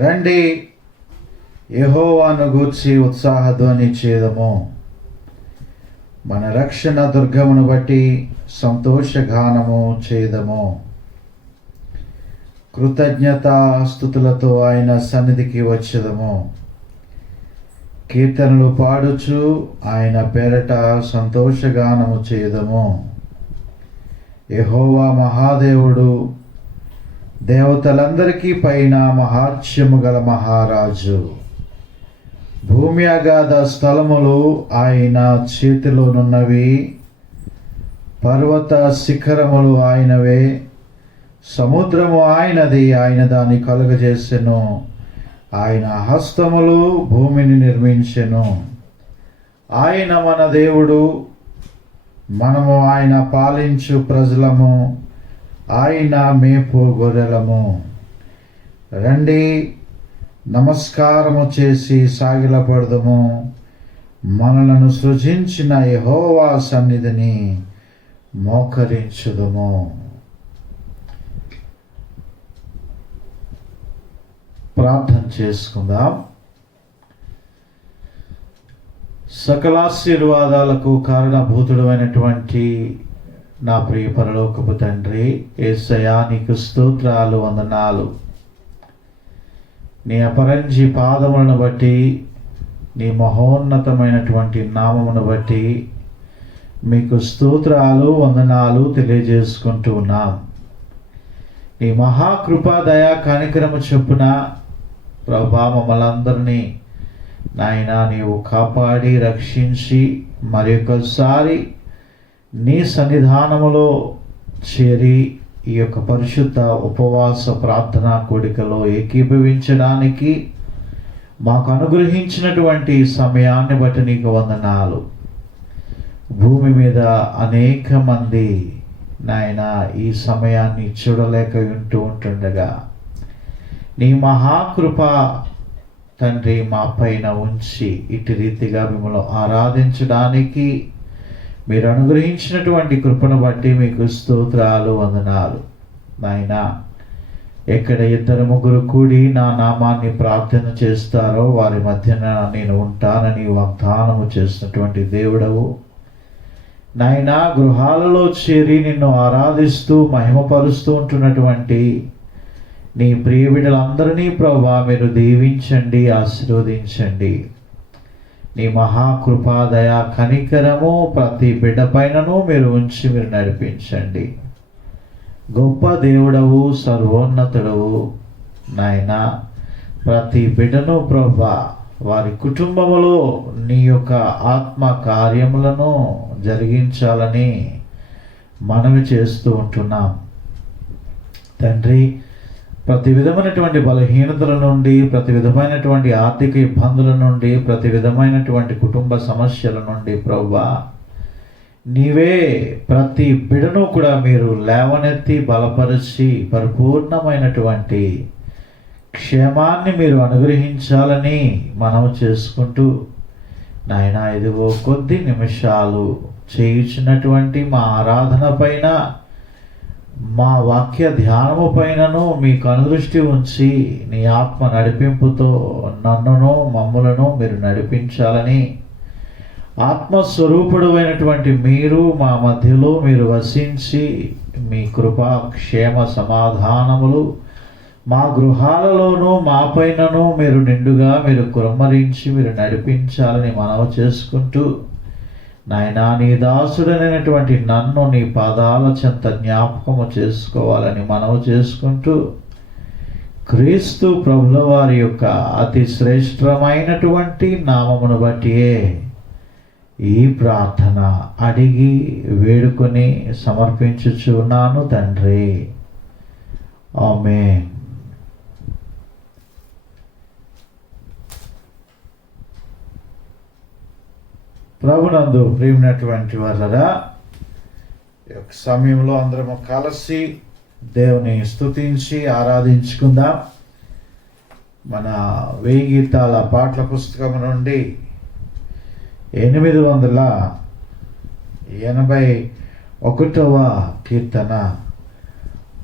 రండి, యెహోవాను గూర్చి ఉత్సాహధ్వని చేదము. మన రక్షణ దుర్గమును బట్టి సంతోషగానము చేదము. కృతజ్ఞతాస్తుతులతో ఆయన సన్నిధికి వచ్చేదము. కీర్తనలు పాడుచు ఆయన పేరట సంతోషగానము చేదము. యెహోవా మహాదేవుడు, దేవతలందరికీ పైన మహాత్మ్యము గల మహారాజు. భూమి అగాధ స్థలములు ఆయన చేతిలోనున్నవి, పర్వత శిఖరములు ఆయనవే. సముద్రము ఆయనది, ఆయన దాన్ని కలుగజేసెను. ఆయన హస్తములు భూమిని నిర్మించెను. ఆయన మన దేవుడు, మనము ఆయన పాలించు ప్రజలము, ఆయన మేపు గొర్రెలము. రండి, నమస్కారము చేసి సాగిలపడదుము. మనలను సృజించిన యెహోవా సన్నిధిని మోకరించుదుము. ప్రార్థన చేసుకుందాం. సకలాశీర్వాదాలకు కారణభూతుడమైనటువంటి నా ప్రియ పరలోకపు తండ్రి, యేసయ్యా నీకు స్తోత్రాలు, వందనాలు. నీ అపరంజి పాదములను బట్టి, నీ మహోన్నతమైనటువంటి నామమును బట్టి మీకు స్తోత్రాలు, వందనాలు తెలియజేసుకుంటూ ఉన్నాం. నీ మహాకృపా దయా కనికరము చొప్పున ప్రభా మమ్మల్ందరినీ నాయన నీవు కాపాడి రక్షించి మరి ఒకసారి నీ సన్నిధానములో చేరి ఈ యొక్క పరిశుద్ధ ఉపవాస ప్రార్థనా కూడికలో ఏకీభవించడానికి మాకు అనుగ్రహించినటువంటి సమయాన్ని బట్టి నీకు వందనాలు. భూమి మీద అనేక మంది నాయన ఈ సమయాన్ని చూడలేక ఉంటుండగా నీ మహాకృప తండ్రి మా పైన ఉంచి ఇటు రీతిగా మిమ్మల్ని ఆరాధించడానికి మీరు అనుగ్రహించినటువంటి కృపను బట్టి మీకు స్తోత్రాలు, వందనాలు. నాయన, ఎక్కడ 2-3 కూడి నా నామాన్ని ప్రార్థన చేస్తారో వారి మధ్యన నేను ఉంటానని వాగ్దానము చేసినటువంటి దేవుడవు నాయన, గృహాలలో చేరి నిన్ను ఆరాధిస్తూ మహిమపరుస్తూ ఉంటున్నటువంటి నీ ప్రియ బిడ్డలందరినీ ప్రభువా మీరు దీవించండి, ఆశీర్వదించండి. నీ మహాకృపా దయా కనికరము ప్రతి బిడ్డ పైనను మీరు ఉంచి మీరు నడిపించండి. గొప్ప దేవుడవు, సర్వోన్నతుడవు నాయన, ప్రతి బిడ్డను ప్రభువా వారి కుటుంబములో నీ యొక్క ఆత్మ కార్యములను జరిగించాలని మనవి చేస్తూ ఉంటున్నాం తండ్రి. ప్రతి విధమైనటువంటి బలహీనతల నుండి, ప్రతి విధమైనటువంటి ఆర్థిక ఇబ్బందుల నుండి, ప్రతి విధమైనటువంటి కుటుంబ సమస్యల నుండి ప్రభువా నీవే ప్రతి బిడను కూడా మీరు లేవనెత్తి బలపరిచి పరిపూర్ణమైనటువంటి క్షేమాన్ని మీరు అనుగ్రహించాలని మనం చేసుకుంటూ నాయన, ఇదిగో కొద్ది నిమిషాలు చేయించినటువంటి మా ఆరాధన పైన, మా వాక్య ధ్యానము పైనను మీకు అనుదృష్టి ఉంచి నీ ఆత్మ నడిపింపుతో నన్నును మమ్ములను మీరు నడిపించాలని, ఆత్మస్వరూపుడు అయినటువంటి మీరు మా మధ్యలో మీరు వసించి మీ కృపా క్షేమ సమాధానములు మా గృహాలలోనూ మా పైనను మీరు నిండుగా మీరు కుమ్మరించి మీరు నడిపించాలని మనవి చేసుకుంటూ నాయనా, నీ దాసుడనైనటువంటి నన్ను నీ పాదాల చెంత జ్ఞాపకము చేసుకోవాలని మనవి చేసుకుంటూ క్రీస్తు ప్రభుల వారి యొక్క అతి శ్రేష్టమైనటువంటి నామమును బట్టియే ఈ ప్రార్థన అడిగి వేడుకొని సమర్పించుచున్నాను తండ్రి. ఆమేన్. ప్రభునందు ప్రియమైనటువంటి వారలారా, ఈ యొక్క సమయంలో అందరము కలిసి దేవుని స్తుతించి ఆరాధించుకుందాం. మన 1000 గీతాల పాటల పుస్తకం నుండి 881వ కీర్తన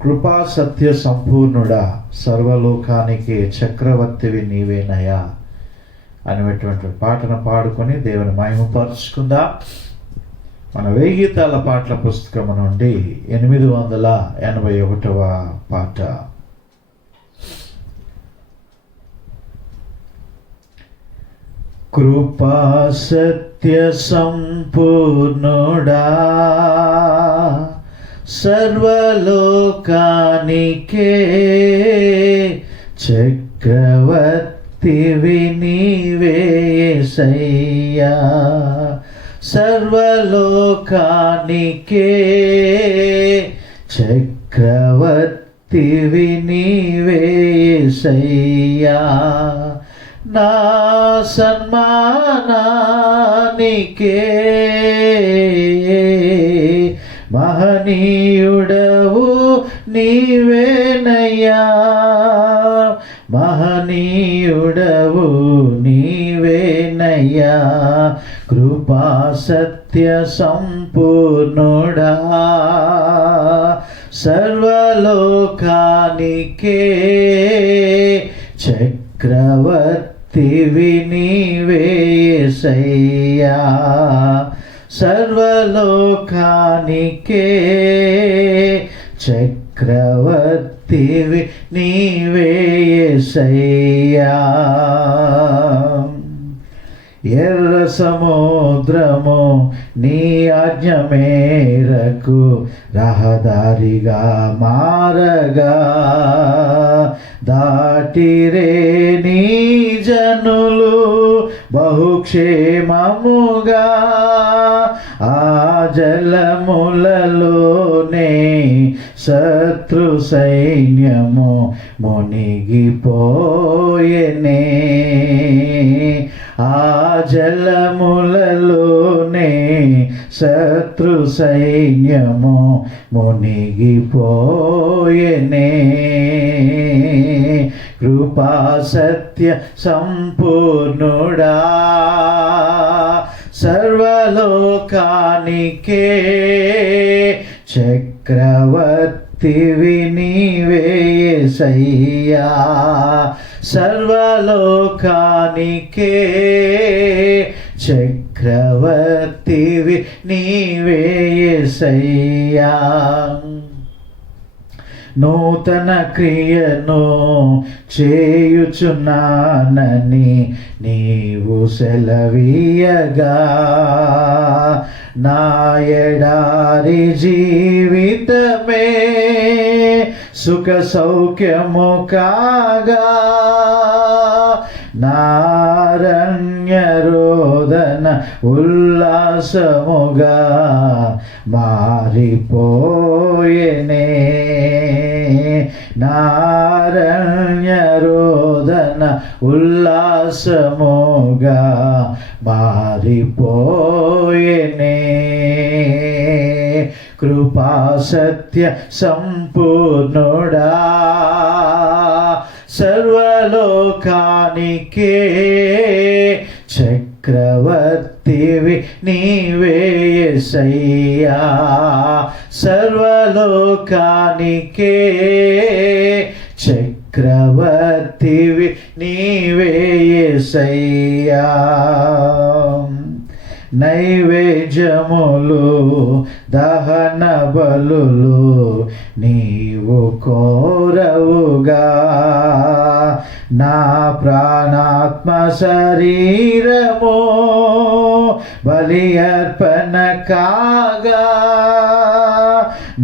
కృపా సత్య సంపూర్ణుడా, సర్వలోకానికి చక్రవర్తివి నీవేనయ్యా అనేటువంటి పాటను పాడుకొని దేవుని మహిమపరుచుకుందాం. మన వేయి గీతాల పాటల పుస్తకం నుండి 881వ పాట. కృపా సత్య సంపూర్ణుడా, సర్వలోకానికే చక్రవర్తివి నీవే యేసయ్యా, సర్వలోకానికే చక్రవర్తివి నీవే యేసయ్యా, నా సన్మానానికే మహనీయుడవు నీవేనయ్యా, మహనీయుడవు నీవేనయ్యా, కృపా సత్య సంపూర్ణుడా, సర్వలోకానికే చక్రవర్తివి నీవే యేసయ్యా, సర్వలోకానికే చక్రవర్తివి నీవే యేసయ్యా. ఎర్ర సముద్రము నీ ఆజ్ఞ మేరకు రహదారిగా మారగా, దాటిరే నీ జనులు బహుక్షేమముగా, ఆ జలములలోనే శత్రు సైన్యము మునిగిపోయెనే, ఆ జలములలోనే శత్రు సైన్యము మునిగిపోయెనే, కృపా సత్య సంపూర్ణుడా, సర్వలోకానికే చక్రవర్తివి నీవే యేసయ్యా, సర్వలోకానికే చక్రవర్తివి నీవే యేసయ్యా. నూతన క్రియను చేయుచున్నానని నీవు సెలవీయగా, నా ఎడారి జీవితమే సుఖ సౌఖ్యము కాగా, నారణ్య రోదన ఉల్లాసముగా మారిపోయెనే, నారణ్య రోదన ఉల్లాసముగా మారిపోయెనే, కృపా సత్య సంపూర్ణుడా, సర్వలోకానికే చక్రవర్తివి నీవే యేసయ్యా, సర్వలోకానికే చక్రవర్తివి నీవే యేసయ్యా. నైవేద్యములు దహన బలులు నీవు కోరవుగా, నా ప్రాణాత్మ శరీరము బలి అర్పణ కాగా,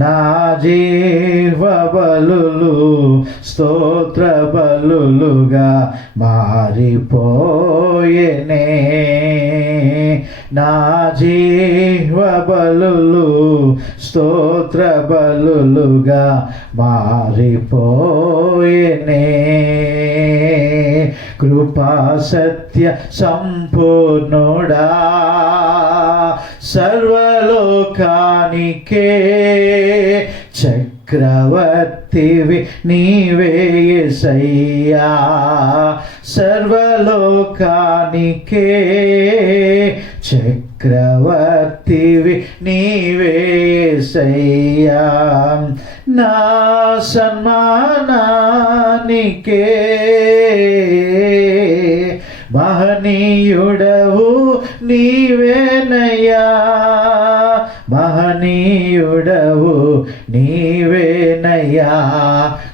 నా జీవ బలులు స్తోత్ర బలులుగా మారిపోయెనే, నా జీవ బలులు స్తోత్ర బలులుగా మారిపోయెనే, కృపా సత్య సంపూర్ణుడా, సర్వలోకానికే చక్రవర్తివి నీవే యేసయ్యా, సర్వలోకానికే చక్రవర్తివి నీవే యేసయ్యా. నా సన్మానానికే మహనీయుడవు నీవేనయ్యా, మహనీయుడవు నీవేనయ్యా,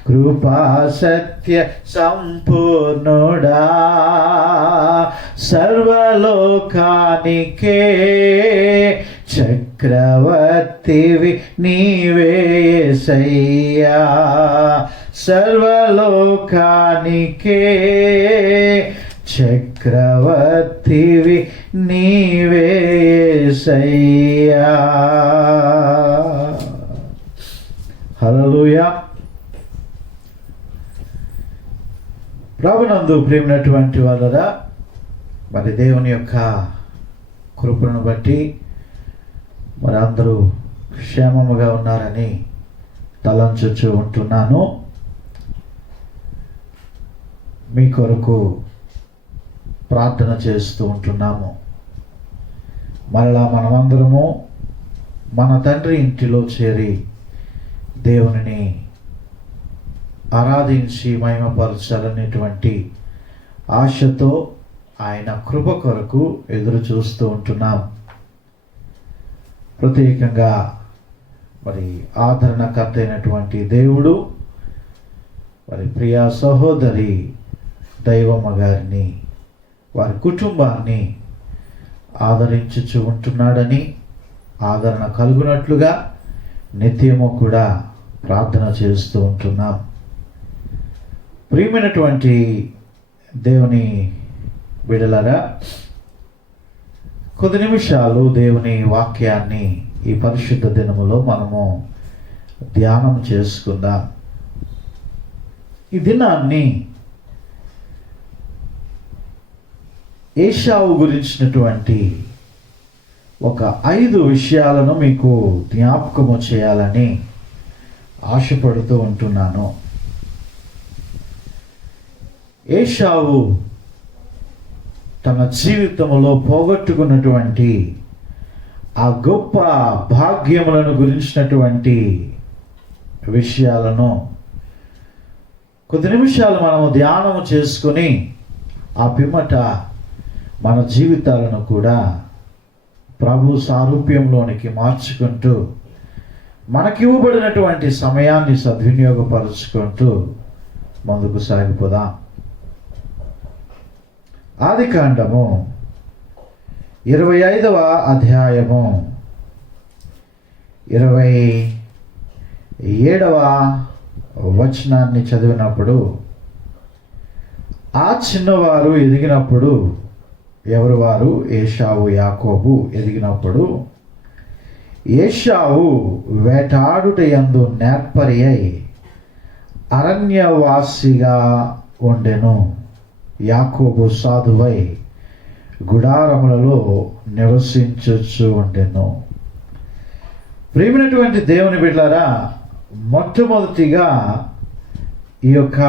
కృపా సత్య సంపూర్ణుడా, సర్వలోకానికే చక్రవర్తివి నీవే యేసయ్యా, సర్వలోకానికే చక్రవర్తివి నీవే యేసయ్యా. హల్లెలూయా. ప్రభునందు ప్రియమైనటువంటి వాళ్ళరా, మరి దేవుని యొక్క కృపను బట్టి మరి అందరూ క్షేమముగా ఉన్నారని తలంచుచూ ఉంటున్నాను. మీ కొరకు ప్రార్థన చేస్తూ ఉంటున్నాము. మరలా మనమందరము మన తండ్రి ఇంటిలో చేరి దేవునిని ఆరాధించి మహిమపరచాలనేటువంటి ఆశతో ఆయన కృప కొరకు ఎదురు చూస్తూ ఉంటున్నాం. ప్రత్యేకంగా మరి ఆదరణకర్త అయినటువంటి దేవుడు మరి ప్రియా సహోదరి దైవమ్మ గారిని, వారి కుటుంబాన్ని ఆదరించుచు ఉంటున్నాడని, ఆదరణ కలుగునట్లుగా నిత్యము కూడా ప్రార్థన చేస్తూ ఉంటున్నాం. ప్రియమైనటువంటి దేవుని బిడ్డలారా, కొద్ది నిమిషాలు దేవుని వాక్యాన్ని ఈ పరిశుద్ధ దినములో మనము ధ్యానం చేసుకుందాం. ఈ దినాన్ని ఏశావు గురించినటువంటి ఒక 5 విషయాలను మీకు జ్ఞాపకము చేయాలని ఆశపడుతూ ఉంటున్నాను. ఏశావు తన జీవితంలో పోగొట్టుకున్నటువంటి ఆ గొప్ప భాగ్యములను గురించినటువంటి విషయాలను కొద్ది నిమిషాలు మనము ధ్యానము చేసుకొని ఆ పిమ్మట మన జీవితాలను కూడా ప్రభు సారూప్యంలోనికి మార్చుకుంటూ మనకివ్వబడినటువంటి సమయాన్ని సద్వినియోగపరుచుకుంటూ ముందుకు సాగిపోదాం. ఆదికాండము 25వ అధ్యాయము 27వ వచనాన్ని చదివినప్పుడు, ఆ చిన్నవారు ఎదిగినప్పుడు, ఎవరు వారు? ఏశావు యాకోబు ఎదిగినప్పుడు, ఏశావు వేటాడుటయందు నేర్పరి అయి అరణ్యవాసిగా ఉండెను. యాకోబు సాధువై గుడారములలో నివసించుచు ఉండెను. ప్రియమైనటువంటి దేవుని బిడ్డలారా, మొట్టమొదటిగా ఈ యొక్క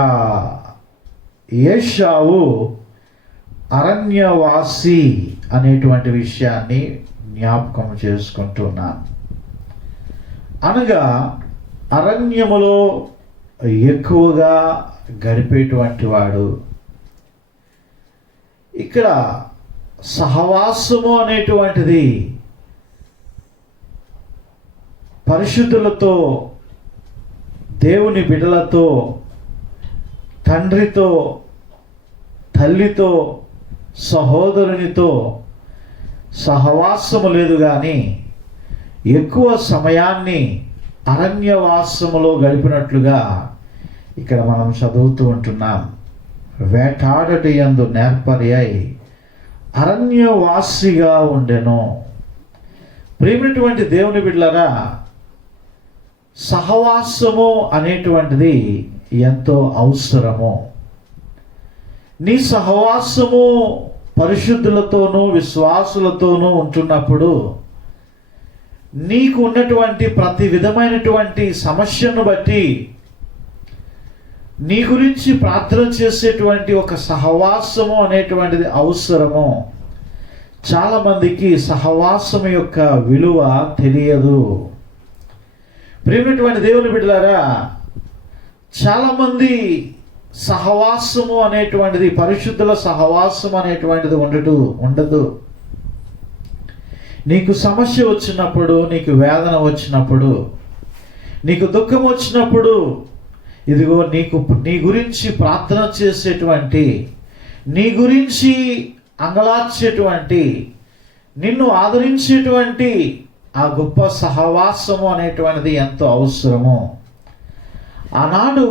ఏశావు అరణ్యవాసి అనేటువంటి విషయాన్ని జ్ఞాపకం చేసుకుంటున్నాను. అనగా అరణ్యములో ఎక్కువగా గడిపేటువంటి వాడు. ఇక్కడ సహవాసము అనేటువంటిది పరిశుద్ధులతో, దేవుని బిడ్డలతో, తండ్రితో, తల్లితో, సహోదరునితో సహవాసము లేదు, కానీ ఎక్కువ సమయాన్ని అరణ్యవాసములో గడిపినట్లుగా ఇక్కడ మనం చదువుతూ ఉంటున్నాం. వేటాడటయందు నేర్పరి అయి అరణ్యవాసిగా ఉండెను. ప్రియమైనటువంటి దేవుని బిడ్డలారా, సహవాసము అనేటువంటిది ఎంతో అవసరము. నీ సహవాసము పరిశుద్ధులతోనూ విశ్వాసులతోనూ ఉంటున్నప్పుడు నీకు ఉన్నటువంటి ప్రతి విధమైనటువంటి సమస్యను బట్టి నీ గురించి ప్రార్థన చేసేటువంటి ఒక సహవాసము అనేటువంటిది అవసరము. చాలామందికి సహవాసం యొక్క విలువ తెలియదు. ప్రియమైనటువంటి దేవుని బిడ్డలారా, చాలామంది సహవాసము అనేటువంటిది, పరిశుద్ధుల సహవాసం అనేటువంటిది ఉండదు. నీకు సమస్య వచ్చినప్పుడు, నీకు వేదన వచ్చినప్పుడు, నీకు దుఃఖం వచ్చినప్పుడు, ఇదిగో నీ గురించి ప్రార్థన చేసేటువంటి, నీ గురించి అంగలార్చేటువంటి, నిన్ను ఆదరించేటువంటి ఆ గొప్ప సహవాసము అనేటువంటిది ఎంతో అవసరము. ఆనాడు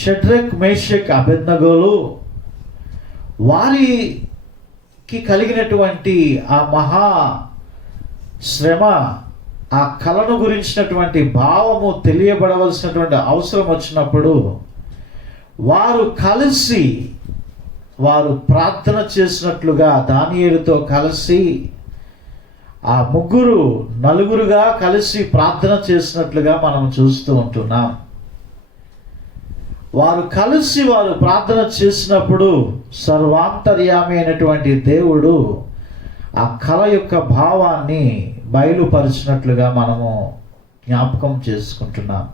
షడ్రక్, మేషక్, అబేద్నెగోలు వారికి కలిగినటువంటి ఆ మహా శ్రమ, ఆ కళను గురించినటువంటి భావము తెలియబడవలసినటువంటి అవసరం వచ్చినప్పుడు వారు కలిసి, వారు ప్రార్థన చేసినట్లుగా దానియేలుతో కలిసి, ఆ నలుగురుగా కలిసి ప్రార్థన చేసినట్లుగా మనం చూస్తూ ఉంటున్నాం. వారు ప్రార్థన చేసినప్పుడు సర్వాంతర్యామి అయినటువంటి దేవుడు ఆ కళ యొక్క భావాన్ని బయలుపరిచినట్లుగా మనము జ్ఞాపకం చేసుకుంటున్నాం.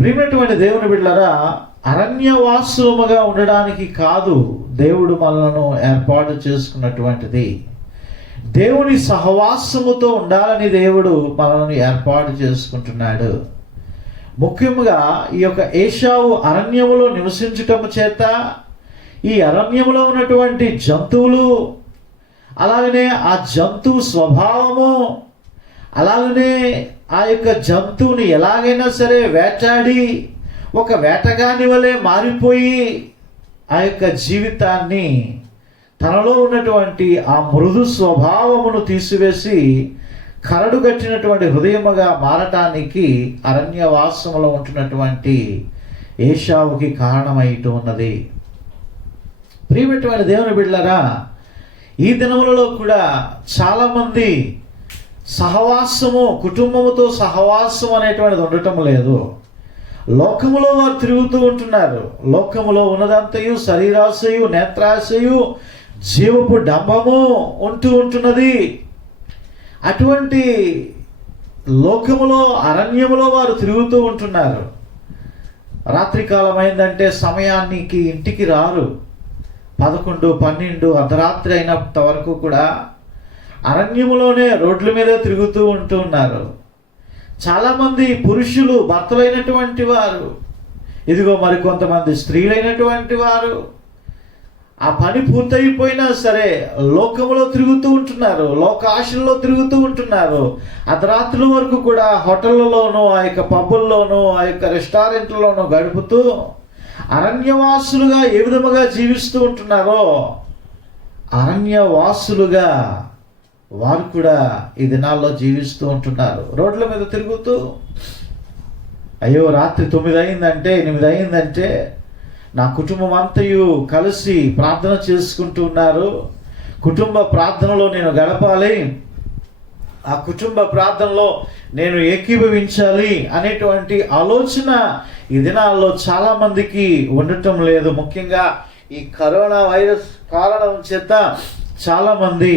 ప్రియమైనటువంటి దేవుని బిడ్డలారా, అరణ్యవాసులముగా ఉండడానికి కాదు దేవుడు మనలను ఏర్పాటు చేసుకున్నటువంటిది. దేవుని సహవాసముతో ఉండాలని దేవుడు మనల్ని ఏర్పాటు చేసుకుంటున్నాడు. ముఖ్యంగా ఈ యొక్క ఏశావు అరణ్యములో నివసించటము చేత ఈ అరణ్యములో ఉన్నటువంటి జంతువులు, అలాగనే ఆ జంతువు స్వభావము, అలాగనే ఆ యొక్క జంతువుని ఎలాగైనా సరే వేటాడి ఒక వేటగాని వలె మారిపోయి ఆ యొక్క జీవితాన్ని, తనలో ఉన్నటువంటి ఆ మృదు స్వభావమును తీసివేసి కరడు కట్టినటువంటి హృదయముగా మారటానికి అరణ్యవాసములో ఉంటున్నటువంటి ఏశావుకి కారణమైటు ఉన్నది. ప్రియమైనటువంటి దేవుని బిడ్డలారా, ఈ దినములలో కూడా చాలామంది సహవాసము, కుటుంబముతో సహవాసం అనేటువంటిది ఉండటం లేదు. లోకములో వారు తిరుగుతూ ఉంటున్నారు. లోకములో ఉన్నదంతయు శరీరాశయు, నేత్రాశయు, జీవపు డంబము ఉంటున్నది. అటువంటి లోకములో, అరణ్యములో వారు తిరుగుతూ ఉంటున్నారు. రాత్రికాలం అయిందంటే సమయానికి ఇంటికి రారు. 11, 12 అర్ధరాత్రి అయినంత వరకు కూడా అరణ్యములోనే రోడ్ల మీద తిరుగుతూ ఉంటున్నారు. చాలామంది పురుషులు, భర్తలైనటువంటి వారు, ఇదిగో మరికొంతమంది స్త్రీలైనటువంటి వారు ఆ పని పూర్తయిపోయినా సరే లోకములో తిరుగుతూ ఉంటున్నారు, లోకాశల్లో తిరుగుతూ ఉంటున్నారు. అర్ధరాత్రుల వరకు కూడా హోటళ్లలోనూ, ఆ యొక్క పబ్బుల్లోనూ, ఆ యొక్క రెస్టారెంట్లలోనూ గడుపుతూ అరణ్యవాసులుగా ఏ విధముగా జీవిస్తూ ఉంటున్నారో, అరణ్యవాసులుగా వారు కూడా ఈ దినాల్లో జీవిస్తూ ఉంటున్నారు. రోడ్ల మీద తిరుగుతూ, అయ్యో రాత్రి 9 అయిందంటే, 8 అయిందంటే నా కుటుంబం అంతయు కలిసి ప్రార్థన చేసుకుంటూ ఉన్నారు, కుటుంబ ప్రార్థనలో నేను గడపాలి, ఆ కుటుంబ ప్రార్థనలో నేను ఏకీభవించాలి అనేటువంటి ఆలోచన ఈ దినాల్లో చాలామందికి ఉండటం లేదు. ముఖ్యంగా ఈ కరోనా వైరస్ కారణం చేత చాలామంది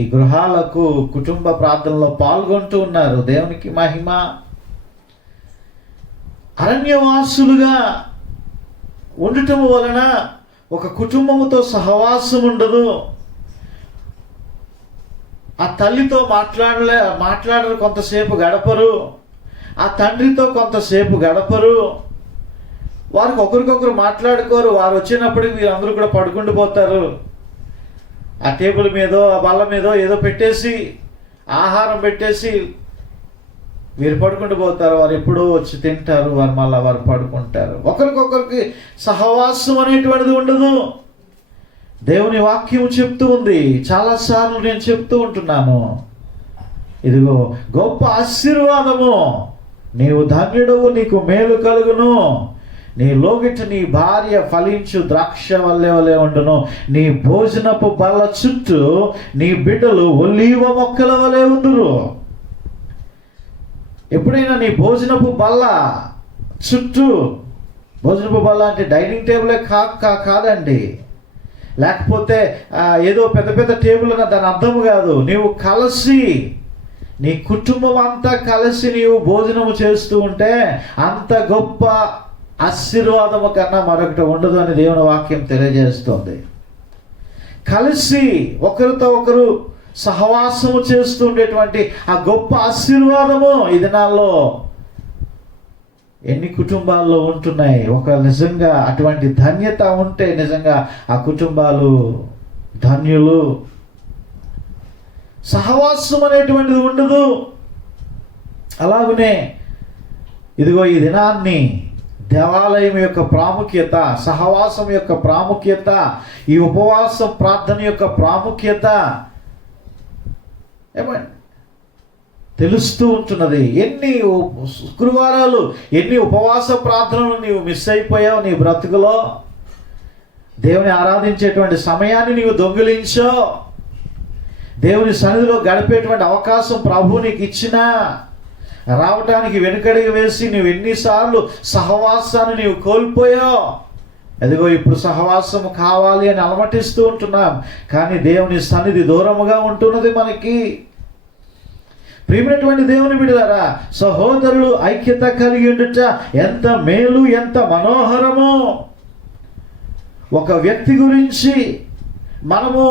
ఈ గృహాలకు కుటుంబ ప్రార్థనలో పాల్గొంటూ ఉన్నారు. దేవునికి మహిమ. అరణ్యవాసులుగా ఉండటం వలన ఒక కుటుంబముతో సహవాసం ఉండదు. ఆ తల్లితో మాట్లాడరు, కొంతసేపు గడపరు. ఆ తండ్రితో కొంతసేపు గడపరు. వారికి ఒకరికొకరు మాట్లాడుకోరు. వారు వచ్చినప్పటికి వీరందరూ కూడా పడుకుండిపోతారు. ఆ టేబుల్ మీదో, ఆ బల్ల మీదో ఏదో పెట్టేసి, ఆహారం పెట్టేసి వీరు పడుకుంటూ పోతారు. వారు ఎప్పుడో వచ్చి తింటారు, వారు మళ్ళీ వారు పడుకుంటారు. ఒకరికొకరికి సహవాసం అనేటువంటిది ఉండదు. దేవుని వాక్యం చెప్తూ ఉంది, చాలాసార్లు నేను చెప్తూ ఉంటున్నాను, ఇదిగో గొప్ప ఆశీర్వాదము, నీవు ధన్యుడవు, నీకు మేలు కలుగును, నీ లోగిట నీ భార్య ఫలించు ద్రాక్ష వలె ఉండును, నీ భోజనపు బల్ల చుట్టూ నీ బిడ్డలు ఒలీవ మొక్కల వలె ఉందురు. ఎప్పుడైనా నీ భోజనపు బల్ల చుట్టూ, భోజనపు బల్ల అంటే డైనింగ్ టేబులే కాదండి, లేకపోతే ఏదో పెద్ద పెద్ద టేబుల్ అన్న దాని అర్థం కాదు. నీవు కలిసి నీ కుటుంబం అంతా కలిసి నీవు భోజనము చేస్తూ ఉంటే అంత గొప్ప ఆశీర్వాదము కన్నా మరొకటి ఉండదు అని దేవుని వాక్యం తెలియజేస్తుంది. కలిసి ఒకరితో ఒకరు సహవాసము చేస్తూ ఉండేటువంటి ఆ గొప్ప ఆశీర్వాదము ఈ దినాల్లో ఎన్ని కుటుంబాల్లో ఉంటున్నాయి. ఒక నిజంగా అటువంటి ధన్యత ఉంటే నిజంగా ఆ కుటుంబాలు ధన్యులు. సహవాసం అనేటువంటిది ఉండదు. అలాగనే ఇదిగో ఈ దినాన్ని దేవాలయం యొక్క ప్రాముఖ్యత, సహవాసం యొక్క ప్రాముఖ్యత, ఈ ఉపవాస ప్రార్థన యొక్క ప్రాముఖ్యత ఏమండి తెలుస్తూ ఉంటున్నది. ఎన్ని శుక్రవారాలు, ఎన్ని ఉపవాస ప్రార్థనలు నీవు మిస్ అయిపోయావు నీ బ్రతుకులో. దేవుని ఆరాధించేటువంటి సమయాన్ని నీవు దొంగిలించో. దేవుని సన్నిధిలో గడిపేటువంటి అవకాశం ప్రభువు నీకు ఇచ్చినా రావటానికి వెనుకడికి వేసి నువ్వు ఎన్నిసార్లు సహవాసాన్ని నీవు కోల్పోయావు. అదిగో ఇప్పుడు సహవాసం కావాలి అని అలమటిస్తూ ఉంటున్నాం, కానీ దేవుని సన్నిధి దూరముగా ఉంటున్నది మనకి. ప్రియమైనటువంటి దేవుని బిడ్డలారా, సహోదరులు ఐక్యత కలిగి ఉండుట ఎంత మేలు, ఎంత మనోహరము. ఒక వ్యక్తి గురించి మనము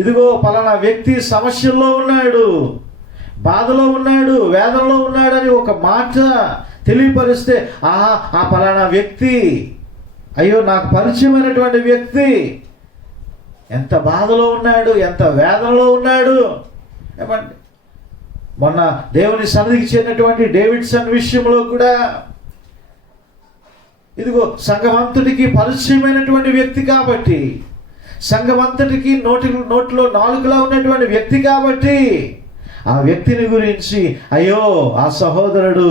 ఇదిగో పలానా వ్యక్తి సమస్యల్లో ఉన్నాడు, బాధలో ఉన్నాడు, వేదనలో ఉన్నాడని ఒక మాట తెలియపరిస్తే ఆ పలానా వ్యక్తి, అయ్యో నాకు పరిచయమైనటువంటి వ్యక్తి ఎంత బాధలో ఉన్నాడు, ఎంత వేదనలో ఉన్నాడు. ఏమండి మొన్న దేవుని సన్నిధికి చేరినటువంటి డేవిడ్సన్ విషయంలో కూడా ఇదిగో సంఘమంతటికి పరిచయమైనటువంటి వ్యక్తి కాబట్టి, సంఘమంతటికి నోటిలో నాలుకలా ఉన్నటువంటి వ్యక్తి కాబట్టి ఆ వ్యక్తిని గురించి అయ్యో ఆ సహోదరుడు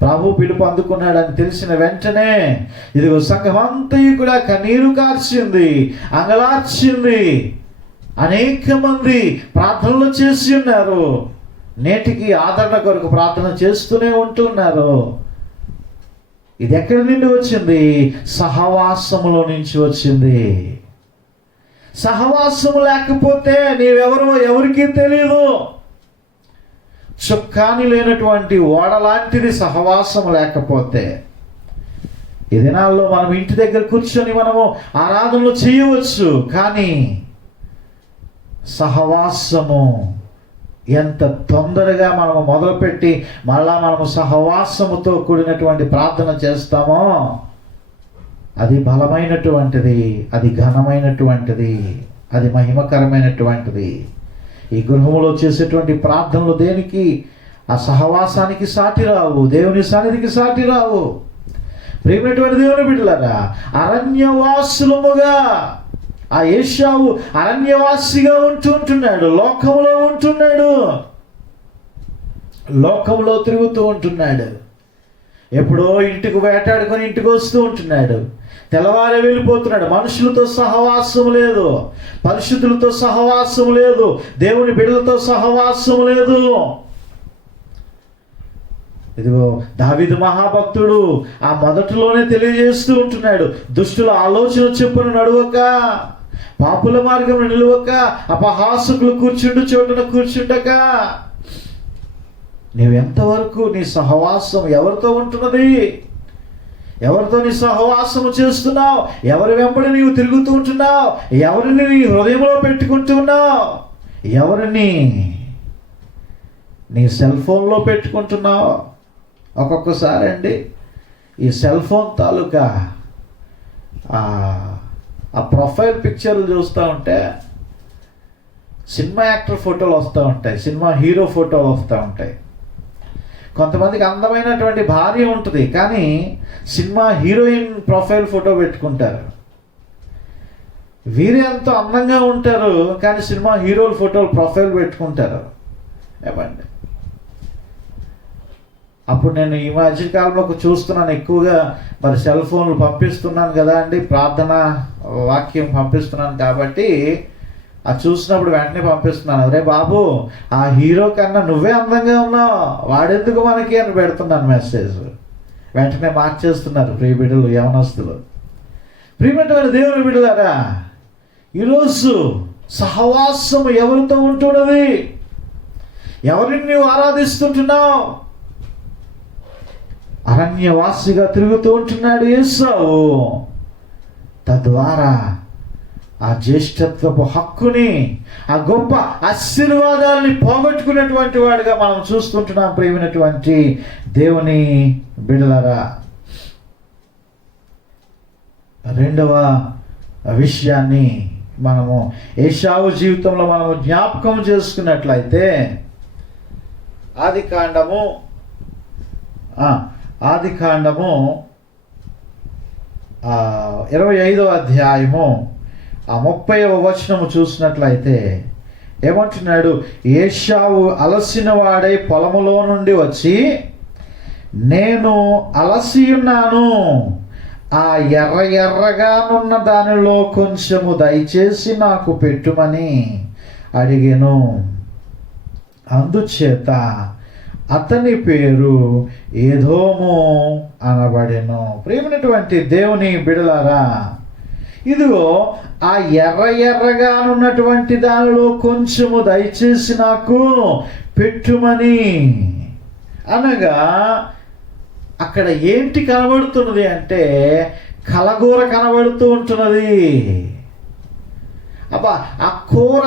ప్రభు పిలుపు అందుకున్నాడని తెలిసిన వెంటనే ఇదిగో సంఘమంతయు కూడా కన్నీరు కార్చింది, అంగలార్చింది. అనేక మంది ప్రార్థనలు చేసి ఉన్నారు. నేటికి ఆదరణ కొరకు ప్రార్థన చేస్తూనే ఉంటున్నారు. ఇది ఎక్కడి నుండి వచ్చింది? సహవాసములో నుంచి వచ్చింది. సహవాసము లేకపోతే నీవెవరో ఎవరికీ తెలియదు. చుక్కాని లేనటువంటి ఓడలాంటిది సహవాసం లేకపోతే. ఈ దినాల్లో మనం ఇంటి దగ్గర కూర్చొని మనము ఆరాధనలు చేయవచ్చు, కానీ సహవాసము ఎంత తొందరగా మనము మొదలుపెట్టి మళ్ళా మనము సహవాసముతో కూడినటువంటి ప్రార్థన చేస్తామో అది బలమైనటువంటిది, అది ఘనమైనటువంటిది, అది మహిమకరమైనటువంటిది. ఈ గృహంలో చేసేటువంటి ప్రార్థనలు దేనికి? ఆ సహవాసానికి సాటి రావు, దేవుని సన్నిధికి సాటి రావు. ప్రియమైనటువంటి దేవుని బిడ్డలారా, అరణ్యవాసులముగా ఆ ఏశావు అరణ్యవాసిగా ఉంటున్నాడు, లోకంలో ఉంటున్నాడు, లోకంలో తిరుగుతూ ఉంటున్నాడు. ఎప్పుడో ఇంటికి వేటాడుకొని ఇంటికి వస్తూ ఉంటున్నాడు, తెల్లవారే వెళ్ళిపోతున్నాడు. మనుషులతో సహవాసం లేదు, పరిశుద్ధులతో సహవాసం లేదు, దేవుని బిడ్డలతో సహవాసం లేదు. ఇదిగో దావీదు మహాభక్తుడు ఆ మొదటిలోనే తెలియజేస్తూ ఉంటున్నాడు, దుష్టుల ఆలోచన చెప్పున నడువక, పాపుల మార్గం నిలువక, అపహాసకులు కూర్చుండు చోటున కూర్చుండక. నీవెంతవరకు నీ సహవాసం ఎవరితో ఉంటున్నది? ఎవరితో నీ సహవాసము చేస్తున్నావు? ఎవరి వెంబడి నీవు తిరుగుతూ ఉంటున్నావు? ఎవరిని నీ హృదయంలో పెట్టుకుంటున్నావు? ఎవరిని నీ సెల్ ఫోన్లో పెట్టుకుంటున్నావు? ఒక్కొక్కసారి అండి ఈ సెల్ ఫోన్ తాలూకా ఆ ప్రొఫైల్ పిక్చర్లు చూస్తూ ఉంటే సినిమా యాక్టర్ ఫోటోలు వస్తూ ఉంటాయి, సినిమా హీరో ఫోటోలు వస్తూ ఉంటాయి. కొంతమందికి అందమైనటువంటి భార్య ఉంటుంది, కానీ సినిమా హీరోయిన్ ప్రొఫైల్ ఫోటో పెట్టుకుంటారు. వీరే ఎంతో అందంగా ఉంటారు, కానీ సినిమా హీరోల ఫోటోలు ప్రొఫైల్ పెట్టుకుంటారు. ఏమండి అప్పుడు నేను ఈ మధ్య కాలంలో చూస్తున్నాను, ఎక్కువగా మరి సెల్ ఫోన్లు పంపిస్తున్నాను కదా అండి, ప్రార్థన వాక్యం పంపిస్తున్నాను కాబట్టి అది చూసినప్పుడు వెంటనే పంపిస్తున్నాను. అరే బాబు, ఆ హీరో కన్నా నువ్వే అందంగా ఉన్నావు, వాడెందుకు మనకి అని పెడుతున్నాను మెసేజ్. వెంటనే మార్చేస్తున్నారు ప్రియ బిడ్డలు, యవనస్తులు. ప్రియమైన దేవుని బిడ్డలారా, ఈరోజు సహవాసం ఎవరితో ఉంటున్నది? ఎవరిని నీవు ఆరాధిస్తుంటున్నావు? అరణ్యవాసిగా తిరుగుతూ ఉంటున్నాడు ఏశావు. తద్వారా ఆ జ్యేష్ఠత్వపు హక్కుని, ఆ గొప్ప ఆశీర్వాదాలని పోగొట్టుకున్నటువంటి వాడుగా మనం చూస్తుంటున్నాం. ప్రియమైనటువంటి దేవుని బిడ్డలారా, రెండవ విషయాన్ని మనము ఏశావు జీవితంలో మనము జ్ఞాపకం చేసుకున్నట్లయితే, ఆదికాండము 25వ అధ్యాయము 30వ వచనము చూసినట్లయితే ఏమంటున్నాడు? ఏశావు అలసిన వాడై పొలములో నుండి వచ్చి, నేను అలసి ఉన్నాను, ఆ ఎర్రగానున్న దానిలో కొంచెము దయచేసి నాకు పెట్టుమని అడిగెను. అందుచేత అతని పేరు ఏదోము అనబడెను. ప్రియమైనటువంటి దేవుని బిడలారా, ఇదిగో ఆ ఎర్రగానున్నటువంటి దానిలో కొంచెము దయచేసి నాకు పెట్టుమని అనగా, అక్కడ ఏంటి కనబడుతున్నది అంటే కలగూర కనబడుతూ ఉంటున్నది. అబ్బా, ఆ కూర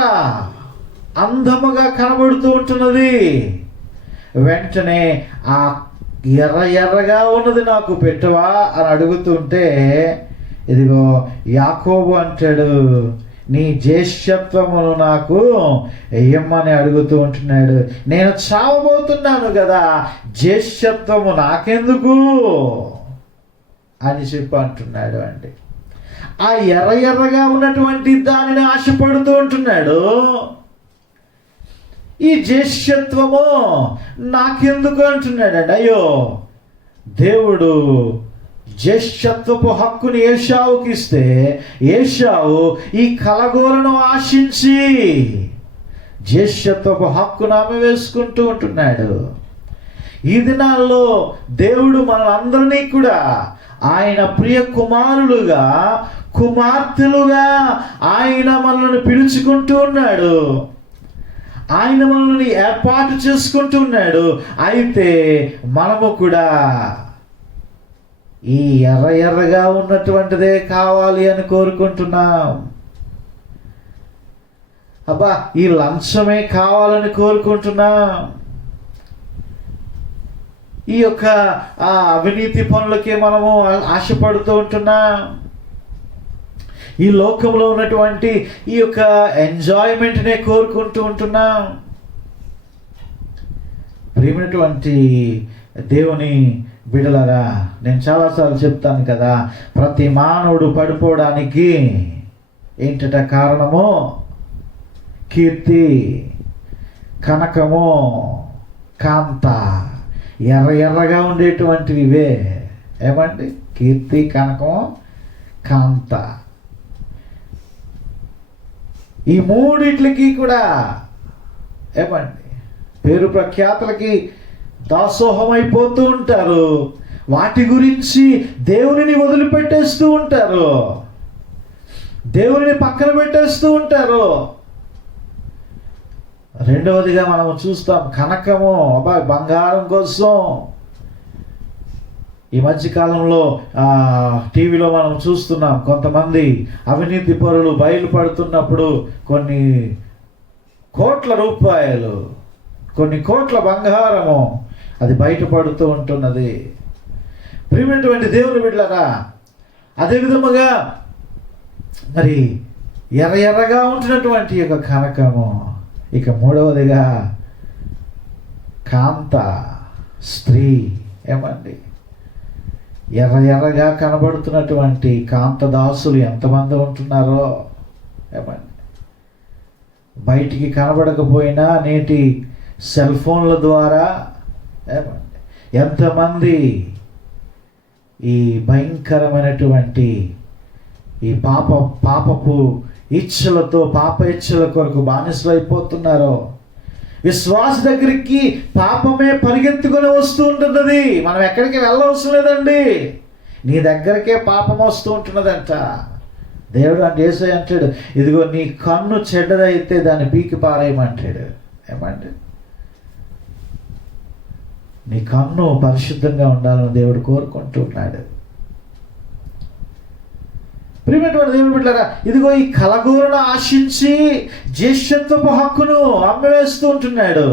అందముగా కనబడుతూ ఉంటున్నది. వెంటనే ఆ ఎర్రగా ఉన్నది నాకు పెట్టవా అని అడుగుతుంటే, ఇదిగో యాకోబు అంటాడు, నీ జ్యేష్ఠత్వమును నాకు ఇమ్మని అడుగుతూ ఉంటున్నాడు. నేను చావబోతున్నాను కదా, జ్యేష్ఠత్వము నాకెందుకు అని చెప్పి అంటున్నాడు. అంటే ఆ ఎర్రగా ఉన్నటువంటి దానిని ఆశపడుతూ ఉంటున్నాడు. ఈ జ్యేష్ఠత్వము నాకెందుకు అంటున్నాడండి. అయ్యో, దేవుడు జ్యేష్ఠత్వపు హక్కుని ఏశావుకి ఇస్తే, ఏశావు ఈ కలగూరను ఆశించి జ్యేష్ఠత్వపు హక్కును ఆమె వేసుకుంటూ ఉంటున్నాడు. ఈ దినాల్లో దేవుడు మనందరినీ కూడా ఆయన ప్రియ కుమారులుగా, కుమార్తెలుగా ఆయన మనల్ని పిలుచుకుంటూ ఉన్నాడు. ఆయన మనల్ని ఏర్పాటు చేసుకుంటూ ఉన్నాడు. అయితే మనము కూడా ఈ ఎర్రగా ఉన్నటువంటిదే కావాలి అని కోరుకుంటున్నాం. అబ్బా, ఈ లంచమే కావాలని కోరుకుంటున్నాం. ఈ యొక్క అవినీతి పనులకే మనము ఆశపడుతూ ఉంటున్నాం. ఈ లోకంలో ఉన్నటువంటి ఈ యొక్క ఎంజాయ్మెంట్నే కోరుకుంటూ ఉంటున్నాం. ప్రియమైనటువంటి దేవుని బిడలరా, నేను చాలాసార్లు చెప్తాను కదా, ప్రతి మానవుడు పడిపోవడానికి ఏంటట కారణము? కీర్తి, కనకము, కాంత. ఎర్రగా ఉండేటువంటివి ఇవే. ఏమండి? కీర్తి, కనకము, కాంత. ఈ మూడిట్లకి కూడా ఏమండి పేరు ప్రఖ్యాతులకి దాసోహం అయిపోతూ ఉంటారు. వాటి గురించి దేవునిని వదిలిపెట్టేస్తూ ఉంటారు, దేవునిని పక్కన పెట్టేస్తూ ఉంటారు. రెండవదిగా మనం చూస్తాం కనకము. అబ్బాయి, బంగారం కోసం ఈ మధ్యకాలంలో టీవీలో మనం చూస్తున్నాం, కొంతమంది అవినీతి పరులు బయలుపడుతున్నప్పుడు కొన్ని కోట్ల రూపాయలు, కొన్ని కోట్ల బంగారము అది బయటపడుతూ ఉంటున్నది. ప్రియమైనటువంటి దేవుని బిడ్డలారా, అదే విధముగా మరి ఎర్రగా ఉంటున్నటువంటి యొక్క కనకము. ఇక మూడవదిగా కాంత, స్త్రీ. ఏమండి? ఎర్రగా కనబడుతున్నటువంటి కాంతదాసులు ఎంతమంది ఉంటున్నారో. ఏమండి? బయటికి కనబడకపోయినా నేటి సెల్ ఫోన్ల ద్వారా ఏమండి ఎంతమంది ఈ భయంకరమైనటువంటి ఈ పాపపు ఇచ్చలతో, పాప ఇచ్చల కొరకు బానిసలు అయిపోతున్నారో. విశ్వాస దగ్గరికి పాపమే పరిగెత్తుకొని వస్తూ ఉంటున్నది. మనం ఎక్కడికి వెళ్ళవలసిన లేదండి, నీ దగ్గరకే పాపం వస్తూ ఉంటున్నదంట. దేవుడు అంటే యేసయ్య అంటాడు, ఇదిగో నీ కన్ను చెడ్డదైతే దాన్ని పీకి పారేయమంటాడు. ఏమంటే నీ కన్ను పరిశుద్ధంగా ఉండాలని దేవుడు కోరుకుంటున్నాడు. ప్రియమైనటువంటి దేవుని బిడ్డలారా, ఇదిగో ఈ కలగూరను ఆశించి జ్యేష్ఠత్వపు హక్కును అమ్మివేస్తూ ఉంటున్నాడు.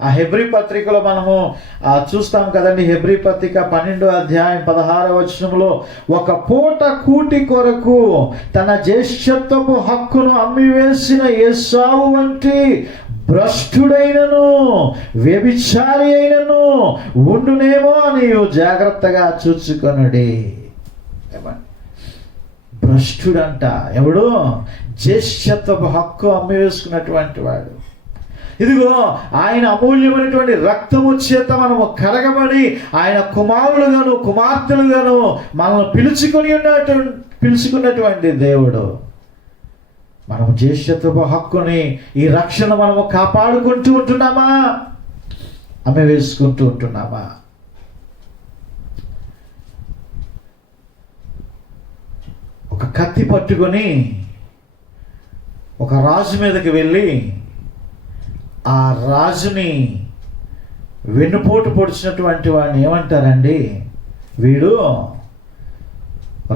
ఆ హెబ్రీ పత్రికలో మనము చూస్తాం కదండి. హెబ్రీ పత్రిక 12వ అధ్యాయం 16వ వచనంలో, ఒక పూట కూటి కొరకు తన జ్యేష్ఠత్వపు హక్కును అమ్మివేసిన ఏశావు వంటి భ్రష్టుడైనను వ్యభిచారి అయినను ఉండునేమో నీవు జాగ్రత్తగా చూచుకొనుడి. భ్రష్టుడంట ఎవడు? జ్యేష్ఠత్వపు హక్కు అమ్మివేసుకున్నటువంటి వాడు. ఇదిగో ఆయన అమూల్యమైనటువంటి రక్తము చేత మనము కడగబడి ఆయన కుమారులుగాను కుమార్తెలుగాను మనల్ని పిలుచుకున్నటువంటి దేవుడు. మనము జ్యేష్ఠత్వపు హక్కుని, ఈ రక్షణ మనము కాపాడుకుంటూ ఉంటున్నామా, అమ్మివేసుకుంటూ ఉంటున్నామా? ఒక కత్తి పట్టుకొని ఒక రాజు మీదకి వెళ్ళి ఆ రాజుని వెన్నుపోటు పొడిచినటువంటి వాడిని ఏమంటారండి? వీడు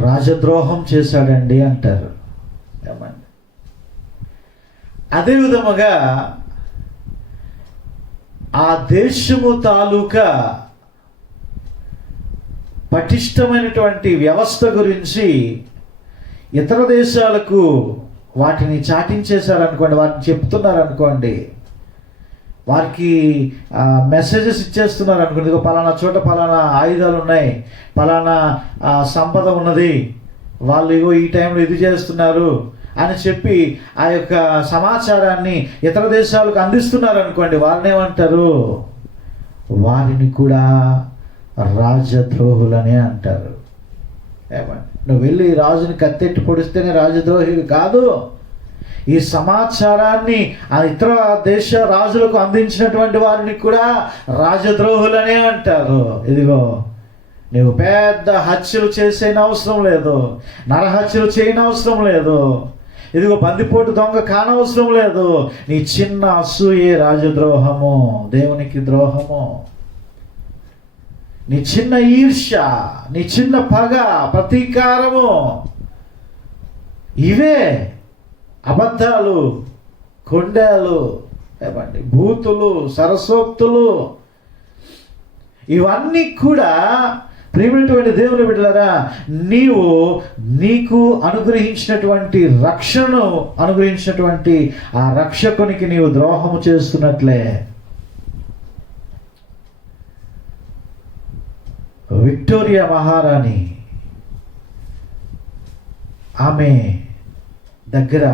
రాజద్రోహం చేశాడండి అంటారు. ఏమండి? అదే విధముగా ఆ దేశము తాలూకా పటిష్టమైనటువంటి వ్యవస్థ గురించి ఇతర దేశాలకు వాటిని చాటించేశారనుకోండి, వాటిని చెప్తున్నారనుకోండి, వారికి మెసేజెస్ ఇచ్చేస్తున్నారు అనుకోండి. ఇదిగో పలానా చోట పలానా ఆయుధాలు ఉన్నాయి, పలానా సంపద ఉన్నది, వాళ్ళు ఇగో ఈ టైంలో ఇది చేస్తున్నారు అని చెప్పి ఆ యొక్క సమాచారాన్ని ఇతర దేశాలకు అందిస్తున్నారు అనుకోండి. వాళ్ళని ఏమంటారు? వారిని కూడా రాజద్రోహులనే అంటారు. ఏమండి? నువ్వు వెళ్ళి రాజుని కత్తెట్టి పొడిస్తేనే రాజద్రోహి కాదు. ఈ సమాచారాన్ని ఆ ఇతర దేశ రాజులకు అందించినటువంటి వారిని కూడా రాజద్రోహులనే అంటారు. ఇదిగో నువ్వు పెద్ద హత్యలు చేసేన అవసరం లేదు, నరహత్యలు చేయని అవసరం లేదు, ఇదిగో బందిపోటు దొంగ కానవసరం లేదు. నీ చిన్న అసూయే రాజద్రోహము, దేవునికి ద్రోహము. నీ చిన్న ఈర్ష్య, నీ చిన్న పగ, ప్రతీకారము, ఇవే అబద్ధాలు, కొండలు, ఏమండి బూతులు, సరసోక్తులు, ఇవన్నీ కూడా ప్రియమైనటువంటి దేవుని బిడ్డలారా, నీకు అనుగ్రహించినటువంటి రక్షణను అనుగ్రహించినటువంటి ఆ రక్షకునికి నీవు ద్రోహము చేస్తున్నట్లే. విక్టోరియా మహారాణి, ఆమె దగ్గర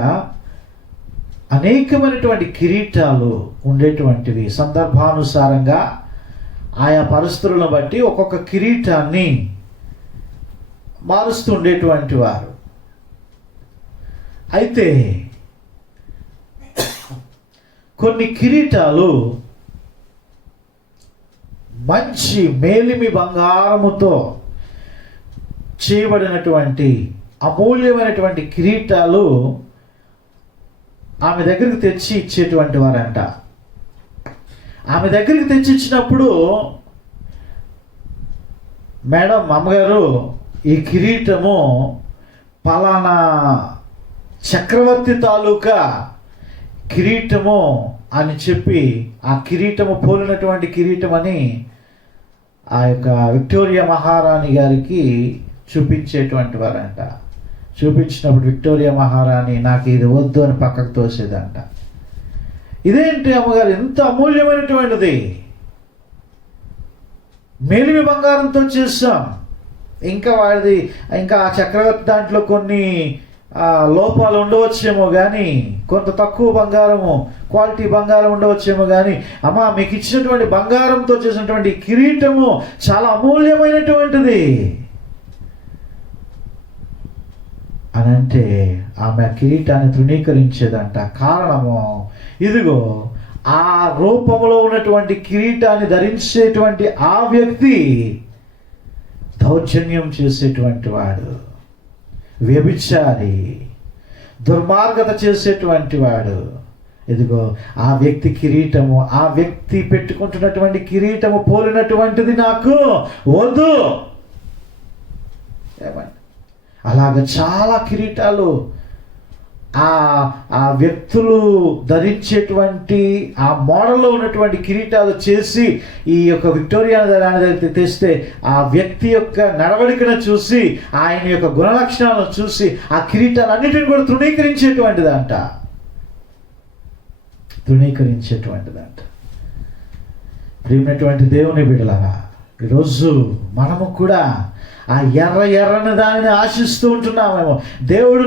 అనేకమైనటువంటి కిరీటాలు ఉండేటువంటివి. సందర్భానుసారంగా ఆయా పరిస్థితులను బట్టి ఒక్కొక్క కిరీటాన్ని మారుస్తూ ఉండేటువంటి వారు. అయితే కొన్ని కిరీటాలు మంచి మేలిమి బంగారముతో చేయబడినటువంటి అమూల్యమైనటువంటి కిరీటాలు ఆమె దగ్గరికి తెచ్చి ఇచ్చేటువంటి వారంట. ఆమె దగ్గరికి తెచ్చి ఇచ్చినప్పుడు, మేడం అమ్మగారు, ఈ కిరీటము పలానా చక్రవర్తి తాలూకా కిరీటము అని చెప్పి, ఆ కిరీటము పోలినటువంటి కిరీటం అని ఆ యొక్క విక్టోరియా మహారాణి గారికి చూపించేటువంటి వారంట. చూపించినప్పుడు విక్టోరియా మహారాణి నాకు ఇది వద్దు అని పక్కకు తోసేదంట. ఇదేంటి అమ్మగారు, ఎంత అమూల్యమైనటువంటిది, మేలిమి బంగారంతో చేస్తాం, ఇంకా ఆ చక్రవర్తి దాంట్లో కొన్ని లోపాలు ఉండవచ్చేమో కానీ, కొంత తక్కువ బంగారము, క్వాలిటీ బంగారం ఉండవచ్చేమో కానీ, అమ్మా మీకు ఇచ్చినటువంటి బంగారంతో చేసినటువంటి కిరీటము చాలా అమూల్యమైనటువంటిది అని అంటే ఆమె కిరీటాన్ని తృణీకరించేదంట. కారణము, ఇదిగో ఆ రూపంలో ఉన్నటువంటి కిరీటాన్ని ధరించేటువంటి ఆ వ్యక్తి దౌర్జన్యం చేసేటువంటి వాడు, వ్యభిచారి, దుర్మార్గత చేసేటువంటి వాడు, ఇదిగో ఆ వ్యక్తి కిరీటము, ఆ వ్యక్తి పెట్టుకుంటున్నటువంటి కిరీటము పోలినటువంటిది నాకు వద్దు. ఏమండి, అలాగ చాలా కిరీటాలు ఆ వ్యక్తులు ధరించేటువంటి ఆ మోడల్లో ఉన్నటువంటి కిరీటాలు చేసి ఈ యొక్క విక్టోరియా దగ్గర తెస్తే ఆ వ్యక్తి యొక్క నడవడికను చూసి, ఆయన యొక్క గుణలక్షణాలను చూసి ఆ కిరీటాలన్నిటిని కూడా తృణీకరించేటువంటిదంట. ప్రియమైనటువంటి దేవుని బిడ్డలారా, ఈరోజు మనము కూడా ఆ ఎర్రని దానిని ఆశిస్తూ ఉంటున్నామేమో. దేవుడు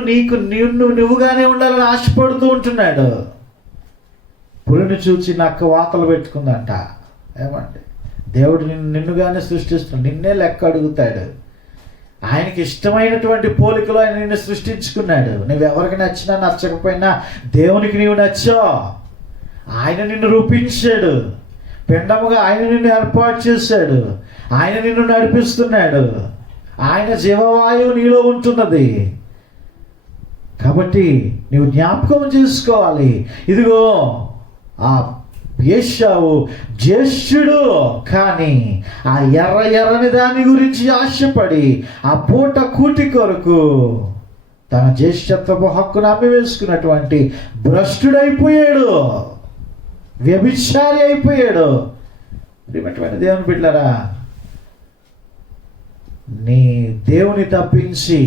నువ్వుగానే ఉండాలని ఆశపడుతూ ఉంటున్నాడు. పులిని చూచి నక్క వాతలు పెట్టుకుందంట. ఏమండి, దేవుడు నిన్నుగానే సృష్టిస్తున్నాడు, నిన్నే లెక్క అడుగుతాడు. ఆయనకి ఇష్టమైనటువంటి పోలికలో ఆయన నిన్ను సృష్టించుకున్నాడు. నువ్వెవరికి నచ్చినా నచ్చకపోయినా దేవునికి నీవు నచ్చావు. ఆయన నిన్ను రూపించాడు, పిండముగా ఆయన నిన్ను ఏర్పాటు చేశాడు, ఆయన నిన్ను నడిపిస్తున్నాడు, ఆయన జీవవాయువు నీలో ఉంటున్నది. కాబట్టి నీవు జ్ఞాపకం చేసుకోవాలి, ఇదిగో ఆ యేషావు జ్యేష్ఠుడు, కానీ ఆ ఎర్రని దాని గురించి ఆశపడి ఆ పూట కూటి కొరకు తన జ్యేష్ఠత్వపు హక్కును అమ్మివేసుకున్నటువంటి భ్రష్టుడైపోయాడు, వ్యభిచారి అయిపోయాడు. ప్రియమైనటువంటి దేవుని బిడ్డలారా, నీ దేవుని తప్పించి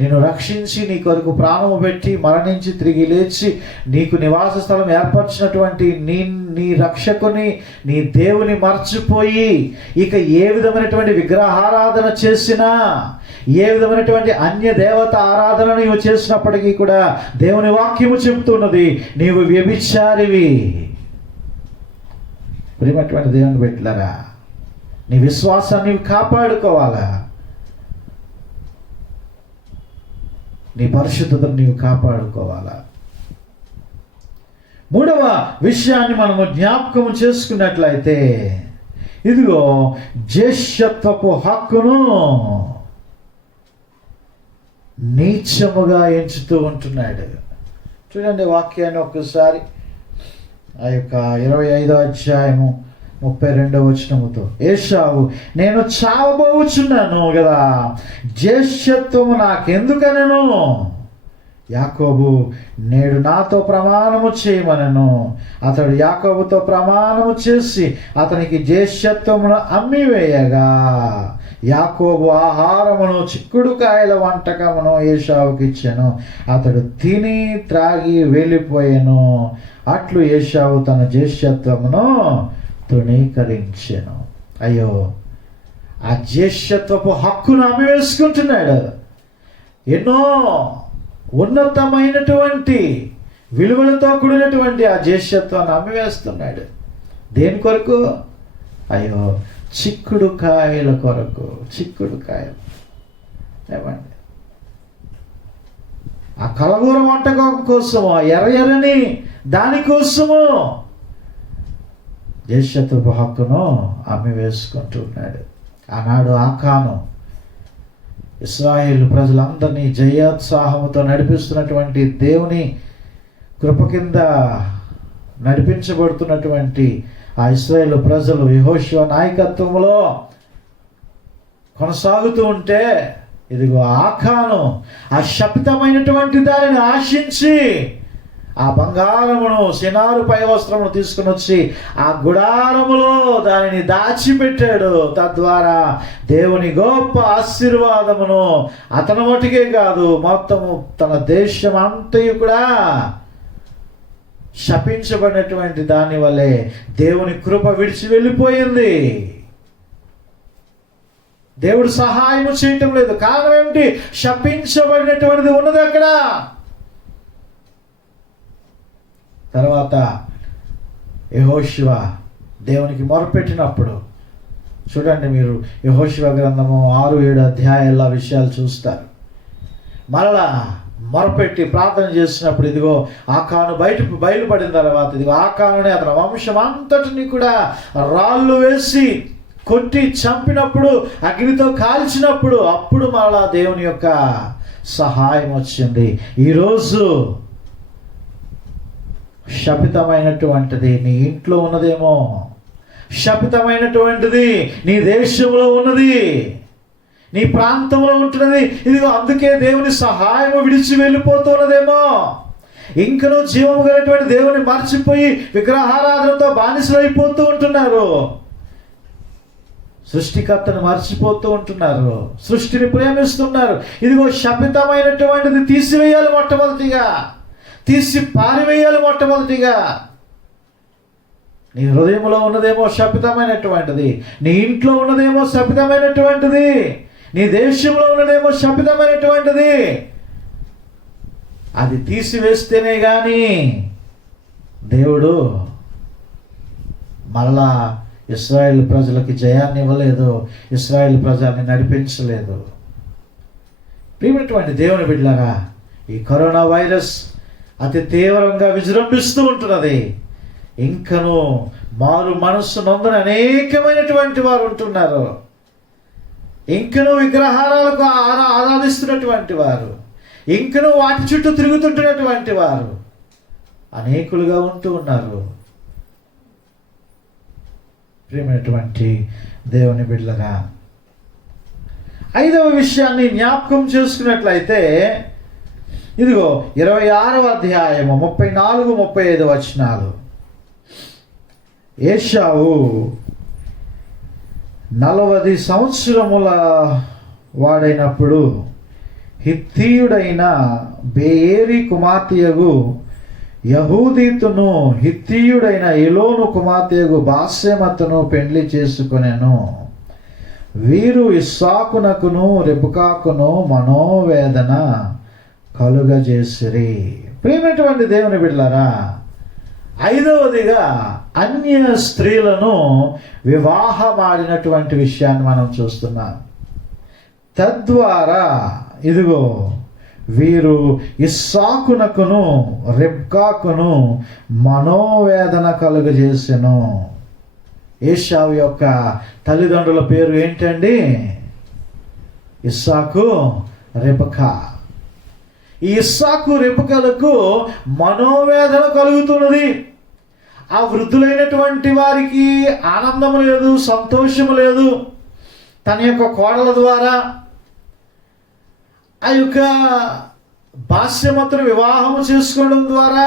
నిన్ను రక్షించి నీ కొరకు ప్రాణము పెట్టి మరణించి తిరిగి లేచి నీకు నివాస స్థలం ఏర్పరిచినటువంటి నీ రక్షకుని, నీ దేవుని మర్చిపోయి ఇక ఏ విధమైనటువంటి విగ్రహారాధన చేసినా, ఏ విధమైనటువంటి అన్య దేవత ఆరాధన నీవు చేసినప్పటికీ కూడా దేవుని వాక్యము చెబుతున్నది, నీవు వ్యభిచారివి. ప్రియమైనటువంటి దేవుని బిడ్డలారా, నీ విశ్వాసాన్ని కాపాడుకోవాలా, నీ పరిశుద్ధతను నీవు కాపాడుకోవాలా. మూడవ విషయాన్ని మనము జ్ఞాపకం చేసుకున్నట్లయితే, ఇదిగో జ్యేష్ఠత్వపు హక్కును నీచముగా ఎంచుతూ ఉంటున్నాడు. చూడండి వాక్యాన్ని ఒక్కసారి, ఆ యొక్క 25వ అధ్యాయము 32వ వచనముతో, ఏశావు నేను చావబోచున్నాను కదా, జ్యేష్ఠత్వము నాకెందుకనెను, యాకోబు నేడు నాతో ప్రమాణము చేయమనెను. అతడు యాకోబుతో ప్రమాణము చేసి అతనికి జ్యేష్ఠత్వమును అమ్మివేయగా, యాకోబు ఆహారమును చిక్కుడుకాయల వంటకమును ఏశావుకి ఇచ్చెను. అతడు తిని త్రాగి వెళ్ళిపోయాను. అట్లు ఏశావు తన జ్యేష్ఠత్వమును తృణీకరించెను. అయ్యో, ఆ జ్యేష్ఠత్వపు హక్కును అమ్మివేసుకుంటున్నాడు. ఎన్నో ఉన్నతమైనటువంటి విలువలతో కూడినటువంటి ఆ జ్యేష్ఠత్వాన్ని అమ్మివేస్తున్నాడు. దేని కొరకు? అయ్యో, చిక్కుడుకాయల కొరకు. చిక్కుడుకాయలు ఏమండి, ఆ కలగూర వంటకం కోసము, ఎర్రని దానికోసము జ్యేష్ఠత్వపు హక్కును అమ్మివేసుకుంటున్నాడు. ఆనాడు ఆకాను ఇశ్రాయేలు ప్రజలందరినీ జయోత్సాహముతో నడిపిస్తున్నటువంటి దేవుని కృప కింద నడిపించబడుతున్నటువంటి ఆ ఇశ్రాయేలు ప్రజలు యెహోషువ నాయకత్వంలో కొనసాగుతూ ఉంటే, ఇదిగో ఆకాను ఆ శపితమైనటువంటి దానిని ఆశించి ఆ బంగారమును, సినారు పై వస్త్రమును తీసుకుని వచ్చి ఆ గుడారములో దానిని దాచిపెట్టాడు. తద్వారా దేవుని గొప్ప ఆశీర్వాదమును అతని మటుకే కాదు, మొత్తము తన దేశం అంతయు కూడా శపించబడినటువంటి దాని వల్లే దేవుని కృప విడిచి వెళ్ళిపోయింది. దేవుడు సహాయము చేయటం లేదు. కారణం ఏమిటి? శపించబడినటువంటిది ఉన్నది అక్కడ. తర్వాత యెహోషువ దేవునికి మొరపెట్టినప్పుడు, చూడండి మీరు యెహోషువ గ్రంథము 6-7 అధ్యాయాల విషయాలు చూస్తారు. మరలా మొరపెట్టి ప్రార్థన చేసినప్పుడు, ఇదిగో ఆకాను బయలుపడిన తర్వాత, ఇదిగో ఆకానుని అతని వంశం అంతటిని కూడా రాళ్ళు వేసి కొట్టి చంపినప్పుడు, అగ్నితో కాల్చినప్పుడు, అప్పుడు మరలా దేవుని యొక్క సహాయం వచ్చింది. ఈరోజు శపితమైనటువంటిది నీ ఇంట్లో ఉన్నదేమో, శపితమైనటువంటిది నీ దేశంలో ఉన్నది, నీ ప్రాంతంలో ఉంటున్నది. ఇదిగో అందుకే దేవుని సహాయము విడిచి వెళ్ళిపోతున్నదేమో. ఇంకనూ జీవము కలిగినటువంటి దేవుని మర్చిపోయి విగ్రహారాధనతో బానిసలు అయిపోతూ ఉంటున్నారు. సృష్టికర్తను మర్చిపోతూ ఉంటున్నారు, సృష్టిని ప్రేమిస్తున్నారు. ఇదిగో శపితమైనటువంటిది తీసివేయాలి మొట్టమొదటిగా, తీసి పారివేయాలి మొట్టమొదటిగా. నీ హృదయంలో ఉన్నదేమో శపితమైనటువంటిది, నీ ఇంట్లో ఉన్నదేమో శపితమైనటువంటిది, నీ దేశంలో ఉన్నదేమో శపితమైనటువంటిది. అది తీసివేస్తేనే కానీ దేవుడు మళ్ళా ఇశ్రాయేలు ప్రజలకి జయాన్ని ఇవ్వలేదు, ఇశ్రాయేలు ప్రజల్ని నడిపించలేదు. ప్రియమైనటువంటి దేవుని బిడ్డలారా, ఈ కరోనా వైరస్ అతి తీవ్రంగా విజృంభిస్తూ ఉంటున్నది. ఇంకను మారు మనస్సు నొందని అనేకమైనటువంటి వారు ఉంటున్నారు. ఇంకను విగ్రహాలకు ఆరాధిస్తున్నటువంటి వారు, ఇంకను వాటి చుట్టూ తిరుగుతుంటున్నటువంటి వారు అనేకులుగా ఉంటూ ఉన్నారు. ప్రియమైనటువంటి దేవుని బిడ్డలారా, 5వ విషయాన్ని జ్ఞాపకం చేసుకున్నట్లయితే, ఇదిగో 26వ అధ్యాయము 34-35 వచనాలు. ఏశావు 40 సంవత్సరముల వాడైనప్పుడు హిత్తీయుడైన బేయేరి కుమార్తెయగు యహూదీతును హిత్తీయుడైన ఎలోను కుమార్తెయగు బాసెమతును పెండ్లి చేసుకొనెను. వీరు ఇస్సాకునకును రెబెకాకును మనోవేదన కలుగజేసిరి. ప్రియమైనటువంటి దేవుని బిడ్డలారా, 5వదిగా అన్య స్త్రీలను వివాహమాడినటువంటి విషయాన్ని మనం చూస్తున్నాం. తద్వారా ఇదిగో వీరు ఇస్సాకునకును రెబ్కాకును మనోవేదన కలుగజేసెను. ఏశావు యొక్క తల్లిదండ్రుల పేరు ఏంటండి? ఇస్సాకు, రెబెకా. ఈ ఇస్సాకు రెబెకాలకు మనోవేదన కలుగుతున్నది. ఆ వృద్ధులైనటువంటి వారికి ఆనందం లేదు, సంతోషం లేదు. తన యొక్క కోడల ద్వారా ఆ యొక్క బాస్యమతును వివాహము చేసుకోవడం ద్వారా,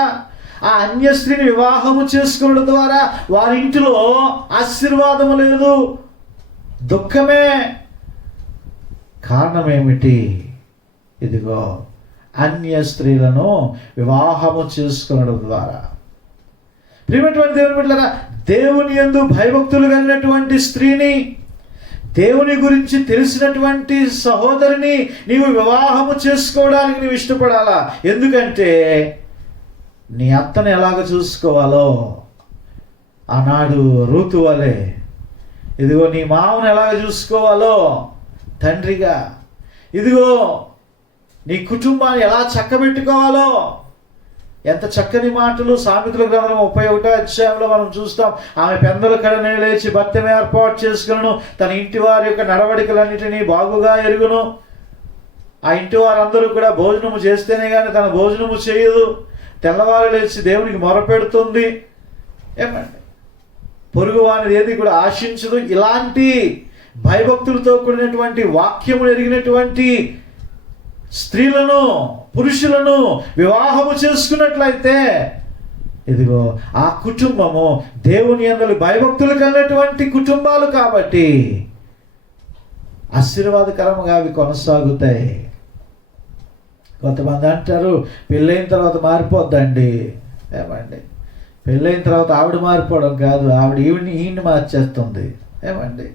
ఆ అన్య స్త్రీని వివాహము చేసుకోవడం ద్వారా వారి ఇంటిలో ఆశీర్వాదము లేదు, దుఃఖమే. కారణం ఏమిటి? ఇదిగో అన్య స్త్రీలను వివాహము చేసుకోవడం ద్వారా. ప్రియమైనటువంటి దేవుని బిడ్డలారా, దేవుని యందు భయభక్తులు కలిగినటువంటి స్త్రీని, దేవుని గురించి తెలిసినటువంటి సహోదరిని నీవు వివాహము చేసుకోవడానికి నీవు ఇష్టపడాలా. ఎందుకంటే నీ అత్తను ఎలాగ చూసుకోవాలో ఆనాడు రూతు వలె, ఇదిగో నీ మామను ఎలాగ చూసుకోవాలో తండ్రిగా, ఇదిగో నీ కుటుంబాన్ని ఎలా చక్కబెట్టుకోవాలో, ఎంత చక్కని మాటలు సామెతల గ్రంథం 31వ అధ్యాయంలో మనం చూస్తాం. ఆమె పెందల కడనే లేచి భర్తను ఏర్పాటు చేసుకును, తన ఇంటి వారి యొక్క నడవడికలన్నిటినీ బాగుగా ఎరుగును. ఆ ఇంటి వారందరూ కూడా భోజనము చేస్తేనే కానీ తన భోజనము చేయదు. తెల్లవారు లేచి దేవునికి మొరపెడుతుంది. ఏమండి, పొరుగు వారిని ఏది కూడా ఆశించదు. ఇలాంటి భయభక్తులతో కూడినటువంటి వాక్యము ఎరిగినటువంటి స్త్రీలను, పురుషులను వివాహము చేసుకున్నట్లయితే ఇదిగో ఆ కుటుంబము దేవుని యందు భయభక్తులు కలిగినటువంటి కుటుంబాలు కాబట్టి ఆశీర్వాదకరంగా అవి కొనసాగుతాయి. కొంతమంది అంటారు పెళ్ళైన తర్వాత మారిపోద్దండి. ఏమండి, పెళ్ళైన తర్వాత ఆవిడ మారిపోవడం కాదు, ఆవిడ ఈయన్ని మార్చేస్తుంది. ఏమండి,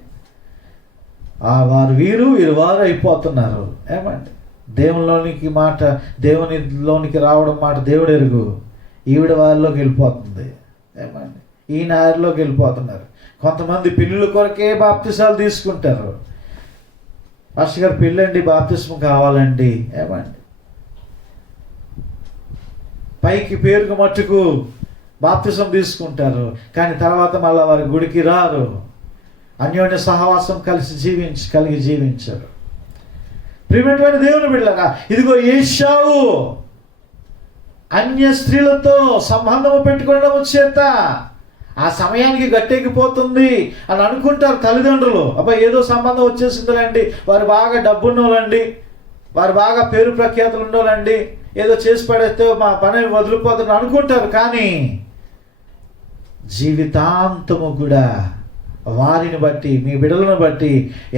వారు వీరు వారు అయిపోతున్నారు. ఏమండి, దేవునిలోనికి రావడం మాట దేవుడు ఎరుగు. ఈవిడ వారిలోకి వెళ్ళిపోతుంది. ఏమండి, ఈయన ఆరిలోకి వెళ్ళిపోతున్నారు. కొంతమంది పెళ్ళిళ్ళ కొరకే బాప్తిసాలు తీసుకుంటారు. పాస్టర్ గారు పెళ్ళండి, బాప్తిస్మం కావాలండి. ఏమండి, పైకి పేరుకు మట్టుకు బాప్తిసం తీసుకుంటారు, కానీ తర్వాత మళ్ళీ వారి గుడికి రారు. అన్యోన్య సహవాసం కలిగి జీవించరు. ప్రియమైనటువంటి దేవుని బిడ్డలారా, ఇదిగో ఏశావు అన్య స్త్రీలతో సంబంధము పెట్టుకోవడం చేత ఆ సమయానికి గట్టెక్కిపోతుంది అని అనుకుంటారు తల్లిదండ్రులు. అబ్బాయి ఏదో సంబంధం వచ్చేసిందిలేండి, వారు బాగా డబ్బున్నోళ్ళండి, వారు బాగా పేరు ప్రఖ్యాతులు ఉండోళ్ళండి, ఏదో చేసి పడేస్తే మా పని వదిలిపోతుంది అనుకుంటారు. కానీ జీవితాంతము కూడా వారిని బట్టి, మీ బిడ్డలను బట్టి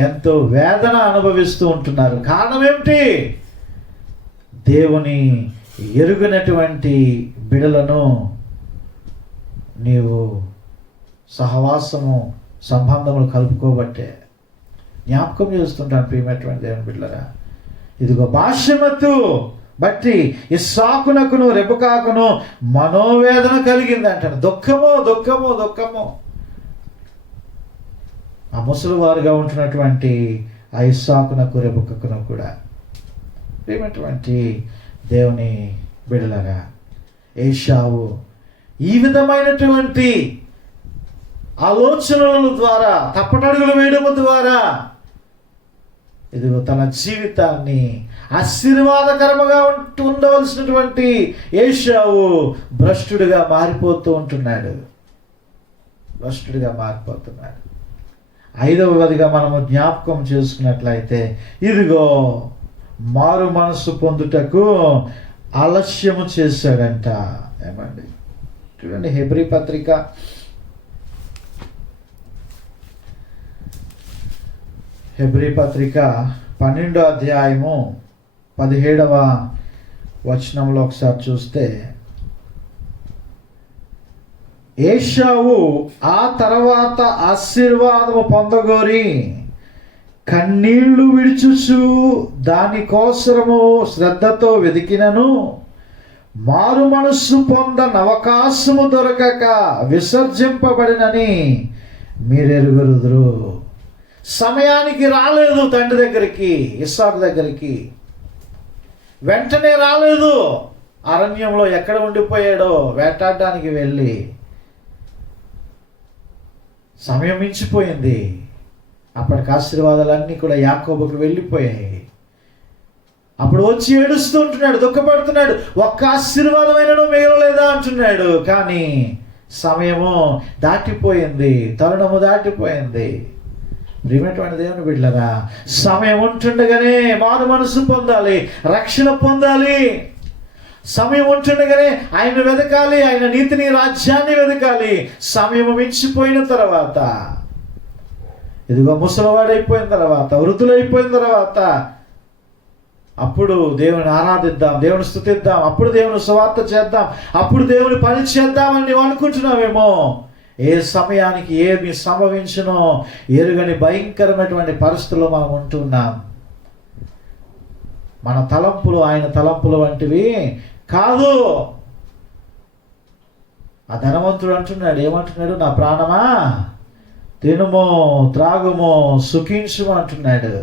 ఎంతో వేదన అనుభవిస్తూ ఉంటున్నారు. కారణం ఏమిటి? దేవుని ఎరుగనటువంటి బిడ్డలను నీవు సహవాసము సంబంధములు కలుపుకోబట్టే. జ్ఞాపకం చేస్తుంటాను ప్రియమైనటువంటి దేవుని బిడ్డలారా, ఇదిగో బాష్యమతు బట్టి ఇస్సాకునకును రెబెకాకును మనోవేదన కలిగింది అంటాడు. దుఃఖము దుఃఖము దుఃఖము. ఆ ముసలివారుగా ఉంటున్నటువంటి ఆ ఇస్సాకునకు రెబెకాకును కూడా. ప్రియమైనటువంటి దేవుని బిడ్డలారా, ఏశావు ఈ విధమైనటువంటి ఆలోచనల ద్వారా, తప్పటడుగులు వేయడం ద్వారా ఇదిగో తన జీవితాన్ని ఆశీర్వాదకరముగా ఉండవలసినటువంటి ఏశావు భ్రష్టుడిగా మారిపోతూ ఉంటున్నాడు. భ్రష్టుడిగా మారిపోతున్నాడు. 5వదిగా మనము జ్ఞాపకం చేసుకున్నట్లయితే, ఇదిగో మారు మనసు పొందుటకు ఆలస్యము చేశాడంట. ఏమండి చూడండి, హెబ్రీ పత్రిక 12వ అధ్యాయము 17వ వచనంలో ఒకసారి చూస్తే, ఏశావు ఆ తర్వాత ఆశీర్వాదము పొందగోరి కన్నీళ్లు విడిచుచు దానికోసరము శ్రద్ధతో వెదికినను మారు మనస్సు పొందనవకాశము దొరకక విసర్జింపబడినని మీరెరుగురుదురు. సమయానికి రాలేదు తండ్రి దగ్గరికి, ఇస్సాకు దగ్గరికి వెంటనే రాలేదు. అరణ్యంలో ఎక్కడ ఉండిపోయాడో వేటాడడానికి వెళ్ళి సమయం మించిపోయింది. అప్పటికి ఆశీర్వాదాలన్నీ కూడా యాకోబుకు వెళ్ళిపోయాయి. అప్పుడు వచ్చి ఏడుస్తూ ఉంటున్నాడు, దుఃఖపడుతున్నాడు. ఒక్క ఆశీర్వాదమైనను మిగలలేదా అంటున్నాడు. కానీ సమయము దాటిపోయింది, తరుణము దాటిపోయింది. ప్రియమైనటువంటి దేవుని బిడ్డలారా, సమయం ఉంటుండగానే మారు మనసు పొందాలి, రక్షణ పొందాలి. సమయం ఉంటుండగానే ఆయన వెతకాలి, ఆయన నీతిని, రాజ్యాన్ని వెతకాలి. సమయం మించిపోయిన తర్వాత, ఇదిగో ముసలివాడైపోయిన తర్వాత, వృద్ధులైపోయిన తర్వాత అప్పుడు దేవుని ఆరాధిద్దాం, దేవుని స్తుతిద్దాం, అప్పుడు దేవుని సువార్త చేద్దాం, అప్పుడు దేవుని పని చేద్దామని నువ్వు అనుకుంటున్నావేమో. ఏ సమయానికి ఏమి సంభవించునో ఎరుగని భయంకరమైనటువంటి పరిస్థితుల్లో మనం ఉంటున్నాం. మన తలంపులు ఆయన తలంపులు వంటివి కాదు. ఆ ధనవంతుడు అంటున్నాడు, ఏమంటున్నాడు? నా ప్రాణమా తినుము, త్రాగుము, సుఖించుము అంటున్నాడు.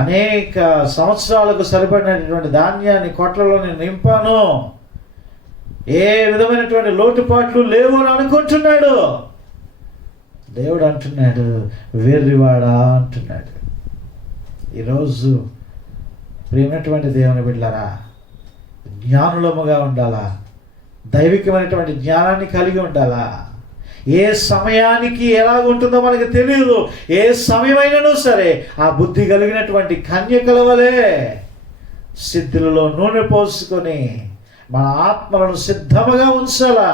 అనేక సంవత్సరాలకు సరిపడినటువంటి ధాన్యాన్ని కొట్లలో నేను నింపాను, ఏ విధమైనటువంటి లోటుపాట్లు లేవు అని అనుకుంటున్నాడు. దేవుడు అంటున్నాడు, వెర్రివాడా అంటున్నాడు. ఈరోజు ప్రియమైనటువంటి దేవుని బిడ్డలారా, జ్ఞానులముగా ఉండాలా, దైవికమైనటువంటి జ్ఞానాన్ని కలిగి ఉండాలా. ఏ సమయానికి ఎలాగుంటుందో మనకు తెలియదు. ఏ సమయమైనను సరే ఆ బుద్ధి కలిగినటువంటి కన్యకల వలె సిద్ధులలో నూనె పోసుకొని మన ఆత్మలను సిద్ధముగా ఉంచాలా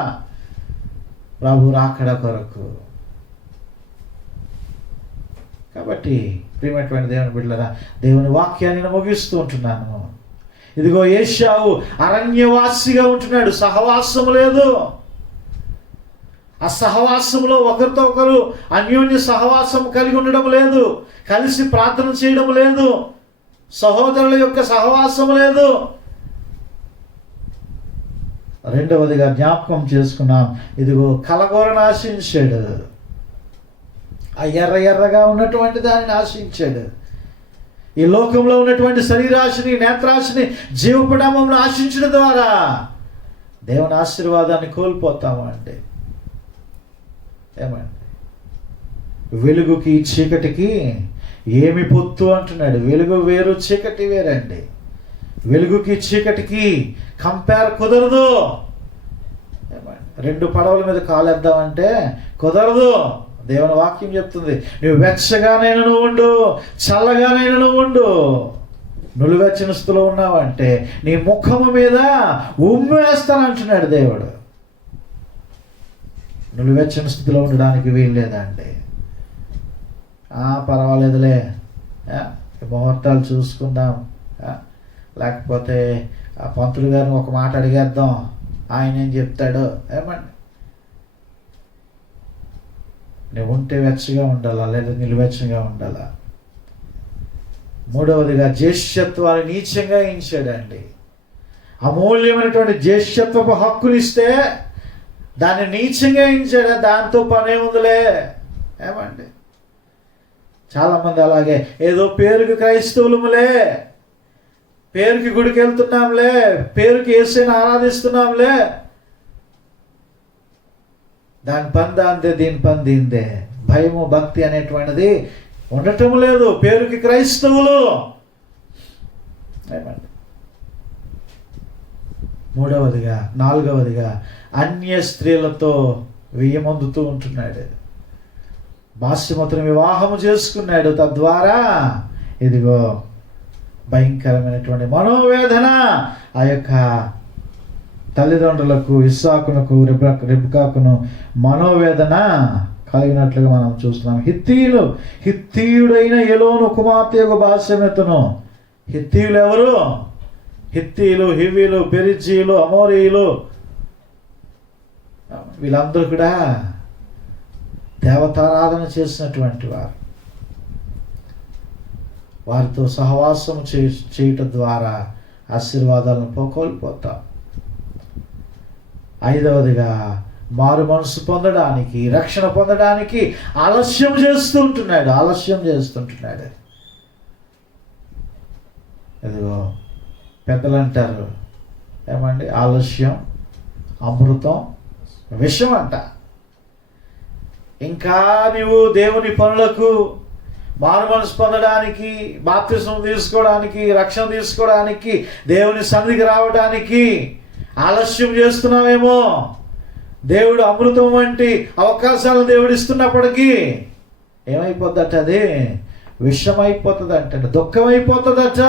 ప్రభు రాకడ కొరకు. కాబట్టి ప్రియమైనటువంటి దేవుని బిడ్డలారా, దేవుని వాక్యాన్ని ముగిస్తూ ఉంటున్నాను. ఇదిగో ఏశావు అరణ్యవాసిగా ఉంటున్నాడు, సహవాసము లేదు. ఆ సహవాసంలో ఒకరితో ఒకరు అన్యోన్య సహవాసం కలిగి ఉండడం లేదు, కలిసి ప్రార్థన చేయడం లేదు, సహోదరుల యొక్క సహవాసం లేదు. రెండవదిగా జ్ఞాపకం చేసుకున్నాం, ఇదిగో కలగూరను ఆశించాడు. ఆ ఎర్రగా ఉన్నటువంటి దానిని ఆశించాడు. ఈ లోకంలో ఉన్నటువంటి శరీరాశిని, నేత్రాశిని, జీవపడమను ఆశించడం ద్వారా దేవుని ఆశీర్వాదాన్ని కోల్పోతాము. అంటే ఏమండి, వెలుగుకి చీకటికి ఏమి పొత్తు అంటున్నాడు. వెలుగు వేరు, చీకటి వేరండి. వెలుగుకి చీకటికి కంపేర్ కుదరదు. రెండు పడవల మీద కాలేద్దామంటే కుదరదు. దేవుని వాక్యం చెప్తుంది, నువ్వు వెచ్చగానైనా నువ్వు ఉండు, చల్లగానైనా నువ్వు ఉండు. నులివెచ్చని స్థితిలో ఉన్నావంటే నీ ముఖము మీద ఉమ్మేస్తానంటున్నాడు దేవుడు. నులివెచ్చని స్థితిలో ఉండడానికి వీల్లేదా అండి? పర్వాలేదులే, ముహూర్తాలు చూసుకుందాం, లేకపోతే ఆ పంతులు గారిని ఒక మాట అడిగేద్దాం, ఆయన ఏం చెప్తాడో. ఏమండి, నువ్వు ఉంటే వెచ్చగా ఉండాలా లేదా నిలువెచ్చగా ఉండాలా? మూడవదిగా జ్యేష్ఠత్వాన్ని నీచంగా ఎంచాడండి. అమూల్యమైనటువంటి జ్యేష్ఠత్వపు హక్కునిస్తే దాన్ని నీచంగా ఎంచాడు. దాంతో పనే ఉందిలే. ఏమండి, చాలామంది అలాగే ఏదో పేరుకి క్రైస్తవులములే, పేరుకి గుడికి వెళ్తున్నాంలే, పేరుకి యేసుని ఆరాధిస్తున్నాంలే, దాని పని దాందే, దీని పని దీందే. భయము భక్తి అనేటువంటిది ఉండటం లేదు. పేరుకి క్రైస్తవులు. ఏమండి, నాలుగవదిగా అన్య స్త్రీలతో వెయ్యమందుతూ ఉంటున్నాడు. బాస్యమతుని వివాహము చేసుకున్నాడు. తద్వారా ఇదిగో భయంకరమైనటువంటి మనోవేదన ఆ యొక్క తల్లిదండ్రులకు, ఇస్సాకునకు, రిబ్కాకును మనోవేదన కలిగినట్లుగా మనం చూస్తున్నాం. హిత్తీయుడైన ఎలోను కుమార్తె యొక్క బాస్యమెతును. హిత్తీయులు ఎవరు? హిత్తీయులు, హివీలు, పెరిజీలు, అమోరీయులు, వీళ్ళందరూ కూడా దేవతారాధన చేసినటువంటి వారు. వారితో సహవాసం చేయటం ద్వారా ఆశీర్వాదాలను కోల్పోతాం. ఐదవదిగా మారు మనసు పొందడానికి, రక్షణ పొందడానికి ఆలస్యం చేస్తుంటున్నాడు. ఇదిగో పెద్దలు అంటారు, ఏమండి, ఆలస్యం అమృతం విషం అంట. ఇంకా నీవు దేవుని పనులకు, మారు మనసు పొందడానికి, బాప్తిస్మం తీసుకోవడానికి, రక్షణ తీసుకోవడానికి, దేవుని సన్నిధికి రావడానికి ఆలస్యం చేస్తున్నావేమో. దేవుడు అమృతం వంటి అవకాశాలను దేవుడు ఇస్తున్నప్పటికీ ఏమైపోద్దట? అది విషమైపోతుందంట, దుఃఖం అయిపోతుందట.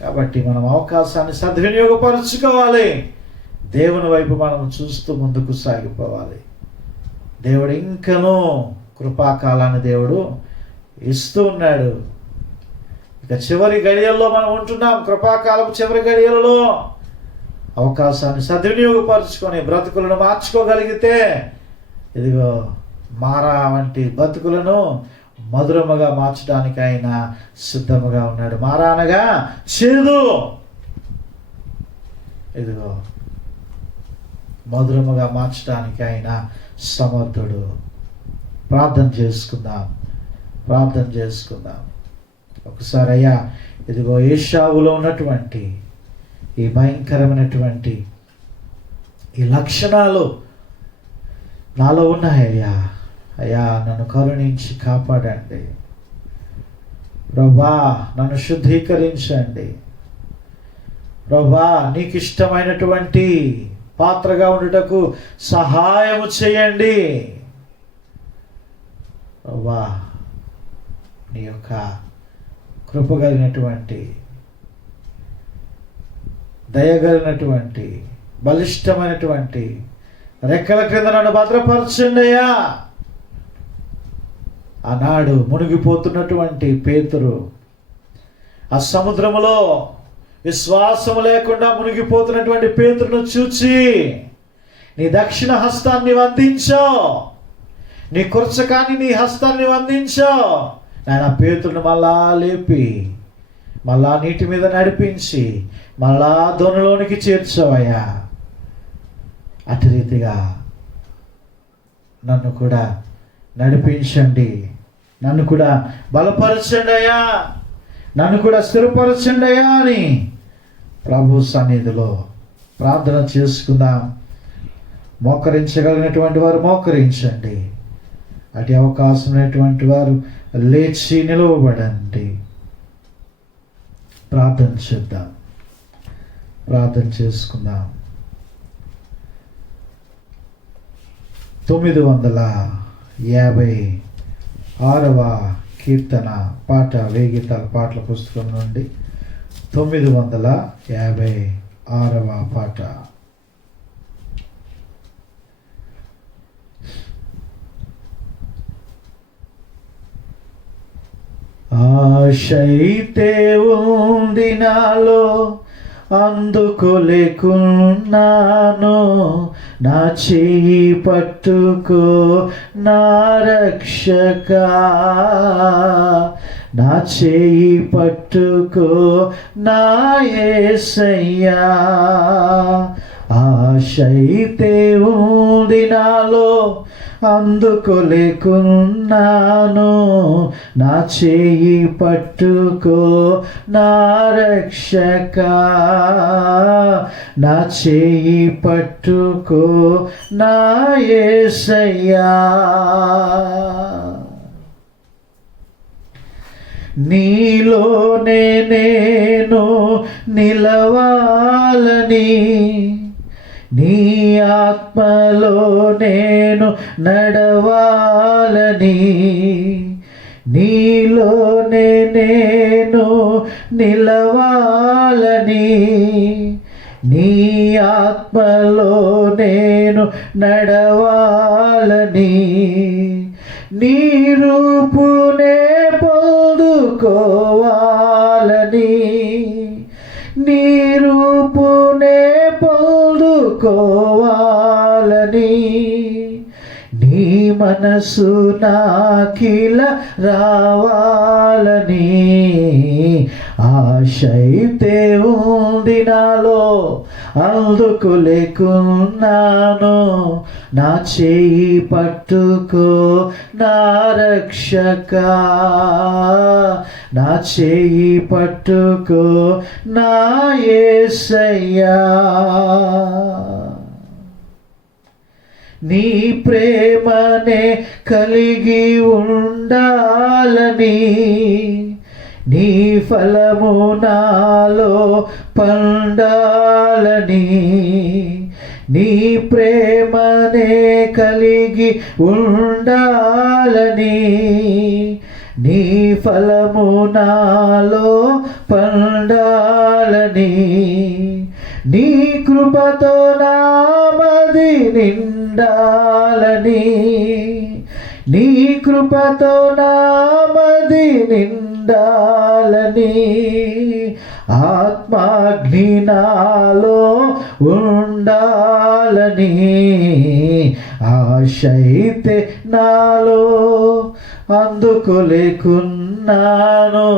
కాబట్టి మనం అవకాశాన్ని సద్వినియోగపరుచుకోవాలి. దేవుని వైపు మనం చూస్తూ ముందుకు సాగిపోవాలి. దేవుడు ఇంకనూ కృపాకాలాన్ని దేవుడు ఇస్తూ ఉన్నాడు. ఇక చివరి గడియల్లో మనం ఉంటున్నాం. కృపాకాలం చివరి గడియలలో అవకాశాన్ని సద్వినియోగపరుచుకొని బ్రతుకులను మార్చుకోగలిగితే ఇదిగో మారా వంటి బతుకులను మధురముగా మార్చడానికి ఆయన సిద్ధముగా ఉన్నాడు. మారా అనగా చేదు, ఇదిగో మధురముగా మార్చడానికి ఆయన సమర్థుడు. ప్రార్థన చేసుకుందాం. ఒకసారి అయ్యా, ఇదిగో ఏషావులో ఉన్నటువంటి ఈ భయంకరమైనటువంటి ఈ లక్షణాలు నాలో ఉన్నాయ్యా. అయ్యా, నన్ను కరుణించి కాపాడండి ప్రభువా, నన్ను శుద్ధీకరించండి ప్రభువా, నీకు ఇష్టమైనటువంటి పాత్రగా ఉండుటకు సహాయము చేయండి ప్రభువా. నీ యొక్క కృప కలిగినటువంటి, దయగలిగినటువంటి, బలిష్టమైనటువంటి రెక్కల క్రింద నన్ను భద్రపరచండి అయ్యా. ఆనాడు మునిగిపోతున్నటువంటి పేతురు ఆ సముద్రములో విశ్వాసము లేకుండా మునిగిపోతున్నటువంటి పేతురును చూచి నీ దక్షిణ హస్తాన్ని వందించావు, నీ కుర్చకాన్ని నీ హస్తాన్ని వందించావు. నాయన పేతురును మళ్ళా లేపి, మళ్ళా నీటి మీద నడిపించి, మళ్ళా దోణిలోనికి చేర్చావయ్యా. అటు రీతిగా నన్ను కూడా నడిపించండి, నన్ను కూడా బలపరచండి అయ్యా, నన్ను కూడా స్థిరపరచండి అయ్యా అని ప్రభు సన్నిధిలో ప్రార్థన చేసుకుందాం. మోకరించగలిగినటువంటి వారు మోకరించండి. అటు అవకాశం ఉన్నటువంటి వారు లేచి నిలవబడండి. ప్రార్థన చేద్దాం, ప్రార్థన చేసుకుందాం. 956వ కీర్తన పాట, వేగీతాల పాటల పుస్తకం నుండి 956వ పాట. ఆశైతే ఉంది నాలో, అందుకోలేకున్నాను. నా చెయ్యి పట్టుకో నా రక్షక, నా చెయ్యి పట్టుకో నా యేసయ్యా. ఆశైతే ఉంది నాలో, అందుకోలేకున్నాను. నా చెయ్యి పట్టుకో నా రక్షక, నా చెయ్యి పట్టుకో నా యేసయ్యా. నీలోనే నేను నిలవాలని, నీ ఆత్మలో నేను నడవాలని, నీలోనే నేను నిలవాలని, నీ ఆత్మలో నేను నడవాలని, నీ రూపునే పొందుకోవాలని, నీ రూపునే పొందుకోవాలని, నీ మనసు నాకిల రావాలని. ఆశైతే ఉంది నాలో, అందుకోలేకున్నాను. నా చెయ్యి పట్టుకో నా రక్షక, నా చెయ్యి పట్టుకో నా యేసయ్యా. నీ ప్రేమనే కలిగి ఉండాలని, నీ ఫలము నాలో పండాలని, నీ ప్రేమనే కలిగి ఉండాలని, నీ ఫలము నాలో పండాలని, నీ కృపతో నామది నిండాలని, నీ కృపతో నామది నిండాలని, ఆత్మాగ్ని నాలో ఉండాలని. ఆశైతే నాలో, అందుకోలేకున్నాను.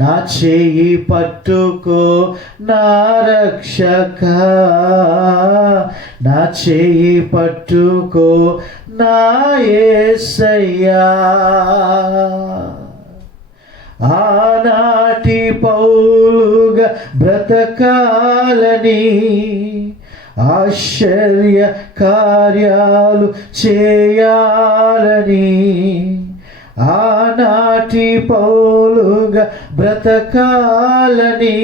నా చెయ్యి పట్టుకో నా రక్షక, నా చెయ్యి పట్టుకో నా యేసయ్యా. ఆనాటి పౌలుగా బ్రతకాలని, ఆశ్చర్య కార్యాలు చేయాలని, ఆనాటి పౌలుగా బ్రతకాలని,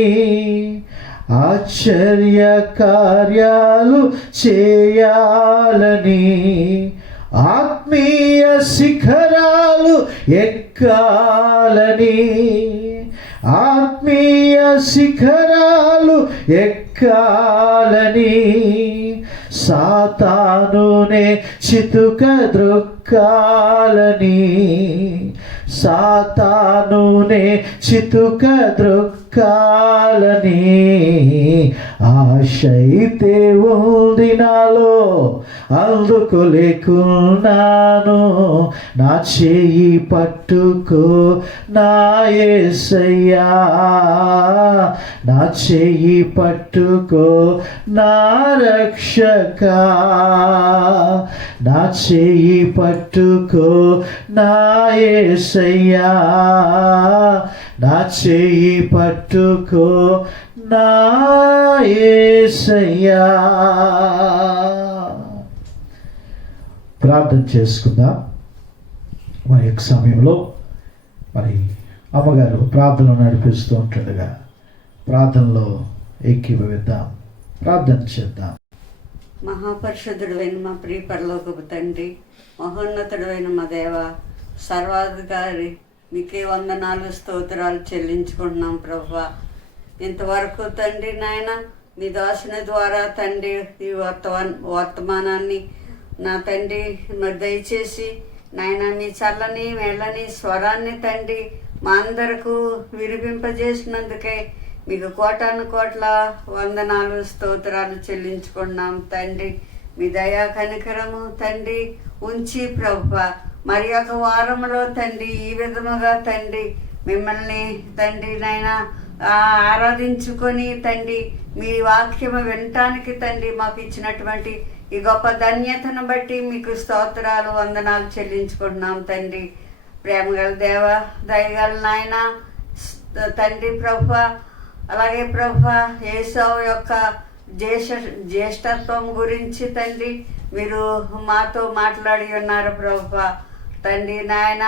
ఆశ్చర్య కార్యాలు చేయాలని, ఆత్మీయ శిఖరాలు ఎక్కాలని, ఆత్మీయ శిఖరాలు ఎక్కాలని, సాతానునే చితుక ద్రొక్కాలని, సాతానునే చితుక ద్రొక్కాలని. ఆశైతే ఉంది నాలో, అందుకోలేకున్నాను. నా చెయ్యి పట్టుకో నా యేసయ్యా, నా చెయ్యి పట్టుకో నా రక్షక, నా చెయ్యి పట్టుకో నా యేసయ్యా, నా చెయ్యి పట్టుకో నా యేసయ్యా. ప్రార్థన చేసుకుందాం. మరి సమయంలో మరి అమ్మగారు ప్రార్థన నడిపిస్తూ ఉంటుండగా ప్రార్థనలో ఏకీభవిద్దాం, ప్రార్థన చేద్దాం. మహాపరిశుద్ధుడైన మా ప్రియ పరలోకపు తండ్రి, మహోన్నతుడైన మా దేవ, సర్వాధికారి, మీకే వందనాలు స్తోత్రాలు చెల్లించుకుంటున్నాం ప్రభువా. ఇంతవరకు తండ్రి నాయన మీ దాసుని ద్వారా తండ్రి ఈ వర్తమానాన్ని నా తండ్రి మరి దయచేసి నాయన మీ చల్లని మెల్లని స్వరాన్ని తండ్రి మా అందరకు వినిపింపజేసినందుకే మీకు కోటాను కోట్ల వందనాలు స్తోత్రాలు చెల్లించుకున్నాం తండ్రి. మీ దయా కనికరము తండ్రి ఉంచి ప్రభువా మరి ఒక వారంలో తండ్రి ఈ విధముగా తండ్రి మిమ్మల్ని తండ్రి నాయన ఆరాధించుకొని తండ్రి మీ వాక్యము వినటానికి తండ్రి మాకు ఇచ్చినటువంటి ఈ గొప్ప ధన్యతను బట్టి మీకు స్తోత్రాలు వందనాలు చెల్లించుకుంటున్నాం తండ్రి. ప్రేమగల దేవ, దయగల నాయన తండ్రి ప్రభువా, అలాగే ప్రభువా యేసవు యొక్క జ్యేష్ఠత్వం గురించి తండ్రి మీరు మాతో మాట్లాడి ఉన్నారు ప్రభువా. తండ్రి నాయన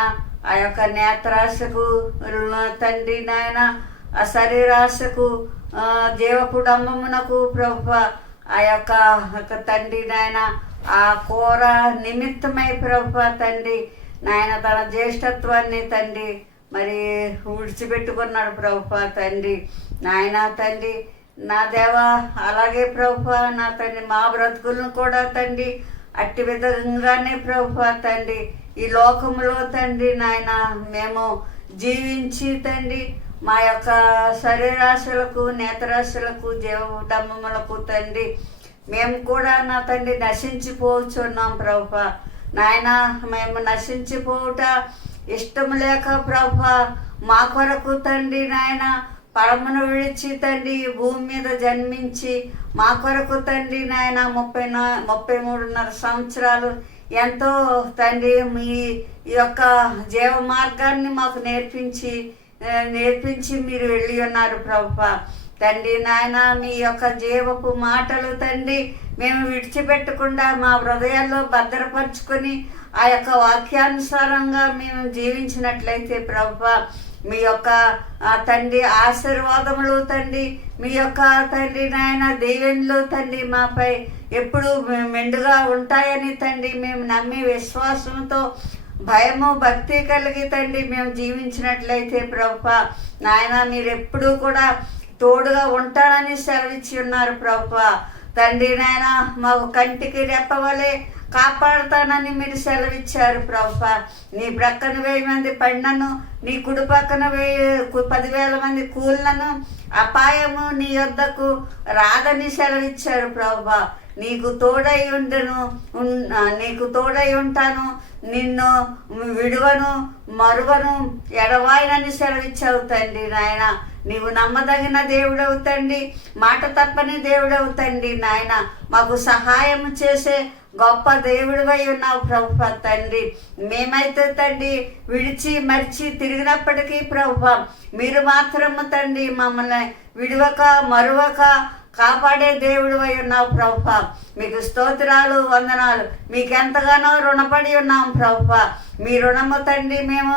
ఆ యొక్క నేత్రాశకు తండ్రి నాయన ఆ శరీరాశకు జీవపుడమ్మమునకు ప్రభువా ఆ యొక్క తండ్రి నాయన ఆ కూర నిమిత్తమై ప్రభువా తండ్రి నాయన తన జ్యేష్ఠత్వాన్ని తండ్రి మరి విడిచిపెట్టుకున్నాడు ప్రభువా తండ్రి నాయన తండ్రి నా దేవా. అలాగే ప్రభువా నా తండ్రి మా బ్రతుకులను కూడా తండ్రి అట్టి విధంగానే ప్రభువా తండ్రి ఈ లోకంలో తండ్రి నాయన మేము జీవించి తండ్రి మా యొక్క శరీరాశలకు నేత్రాశలకు జీవడమ్మములకు తండ్రి మేము కూడా నా తండ్రి నశించిపోతున్నాం ప్రభువా నాయన. మేము నశించిపోవుట ఇష్టం లేక ప్రభువా మా కొరకు తండ్రి నాయన పరమును విడిచి తండ్రి భూమి మీద జన్మించి మా కొరకు తండ్రి నాయన 33.5 సంవత్సరాలు ఎంతో తండ్రి మీ యొక్క జీవ మార్గాన్ని మాకు నేర్పించి మీరు వెళ్ళి ఉన్నారు ప్రభువా తండ్రి నాయన. మీ యొక్క జీవపు మాటలు తండ్రి మేము విడిచిపెట్టకుండా మా హృదయాల్లో భద్రపరుచుకొని ఆ యొక్క వాక్యానుసారంగా మేము జీవించినట్లయితే ప్రభువా మీ యొక్క తండ్రి ఆశీర్వాదములు తండ్రి మీ యొక్క తండ్రి నాయన దీవెనలు తండ్రి మాపై ఎప్పుడు మెండుగా ఉంటాయని తండ్రి మేము నమ్మి విశ్వాసంతో భయము భక్తి కలిగి తండ్రి మేము జీవించినట్లయితే ప్రభువా నాయన మీరు ఎప్పుడూ కూడా తోడుగా ఉంటానని సెలవిచ్చి ఉన్నారు ప్రభువా తండ్రి నాయన. మాకు కంటికి రెప్పవలే కాపాడుతానని మీరు సెలవిచ్చారు ప్రభువా. నీ ప్రక్కన 1000 మంది పడినను నీ కుడి పక్కన 10,000 మంది కూలినను అపాయము నీ యొద్దకు రాదని సెలవిచ్చారు ప్రభువా. నీకు తోడై ఉంటాను, నిన్ను విడువను మరువను ఎడవాయినని సెలవిచ్చావు తండ్రి నాయన. నీవు నమ్మదగిన దేవుడవు తండ్రి, మాట తప్పని దేవుడవు తండ్రి నాయన. మాకు సహాయం చేసే గొప్ప దేవుడివై ఉన్నావు ప్రభువా తండ్రి. మేమైతే తండ్రి విడిచి మరిచి తిరిగినప్పటికీ ప్రభువా మీరు మాత్రము తండ్రి మమ్మల్ని విడువక మరువక కాపాడే దేవుడు అయి ఉన్నావు ప్రభువా. మీకు స్తోత్రాలు వందనాలు. మీకు ఎంతగానో రుణపడి ఉన్నాం ప్రభువా. మీ రుణము తండ్రి మేము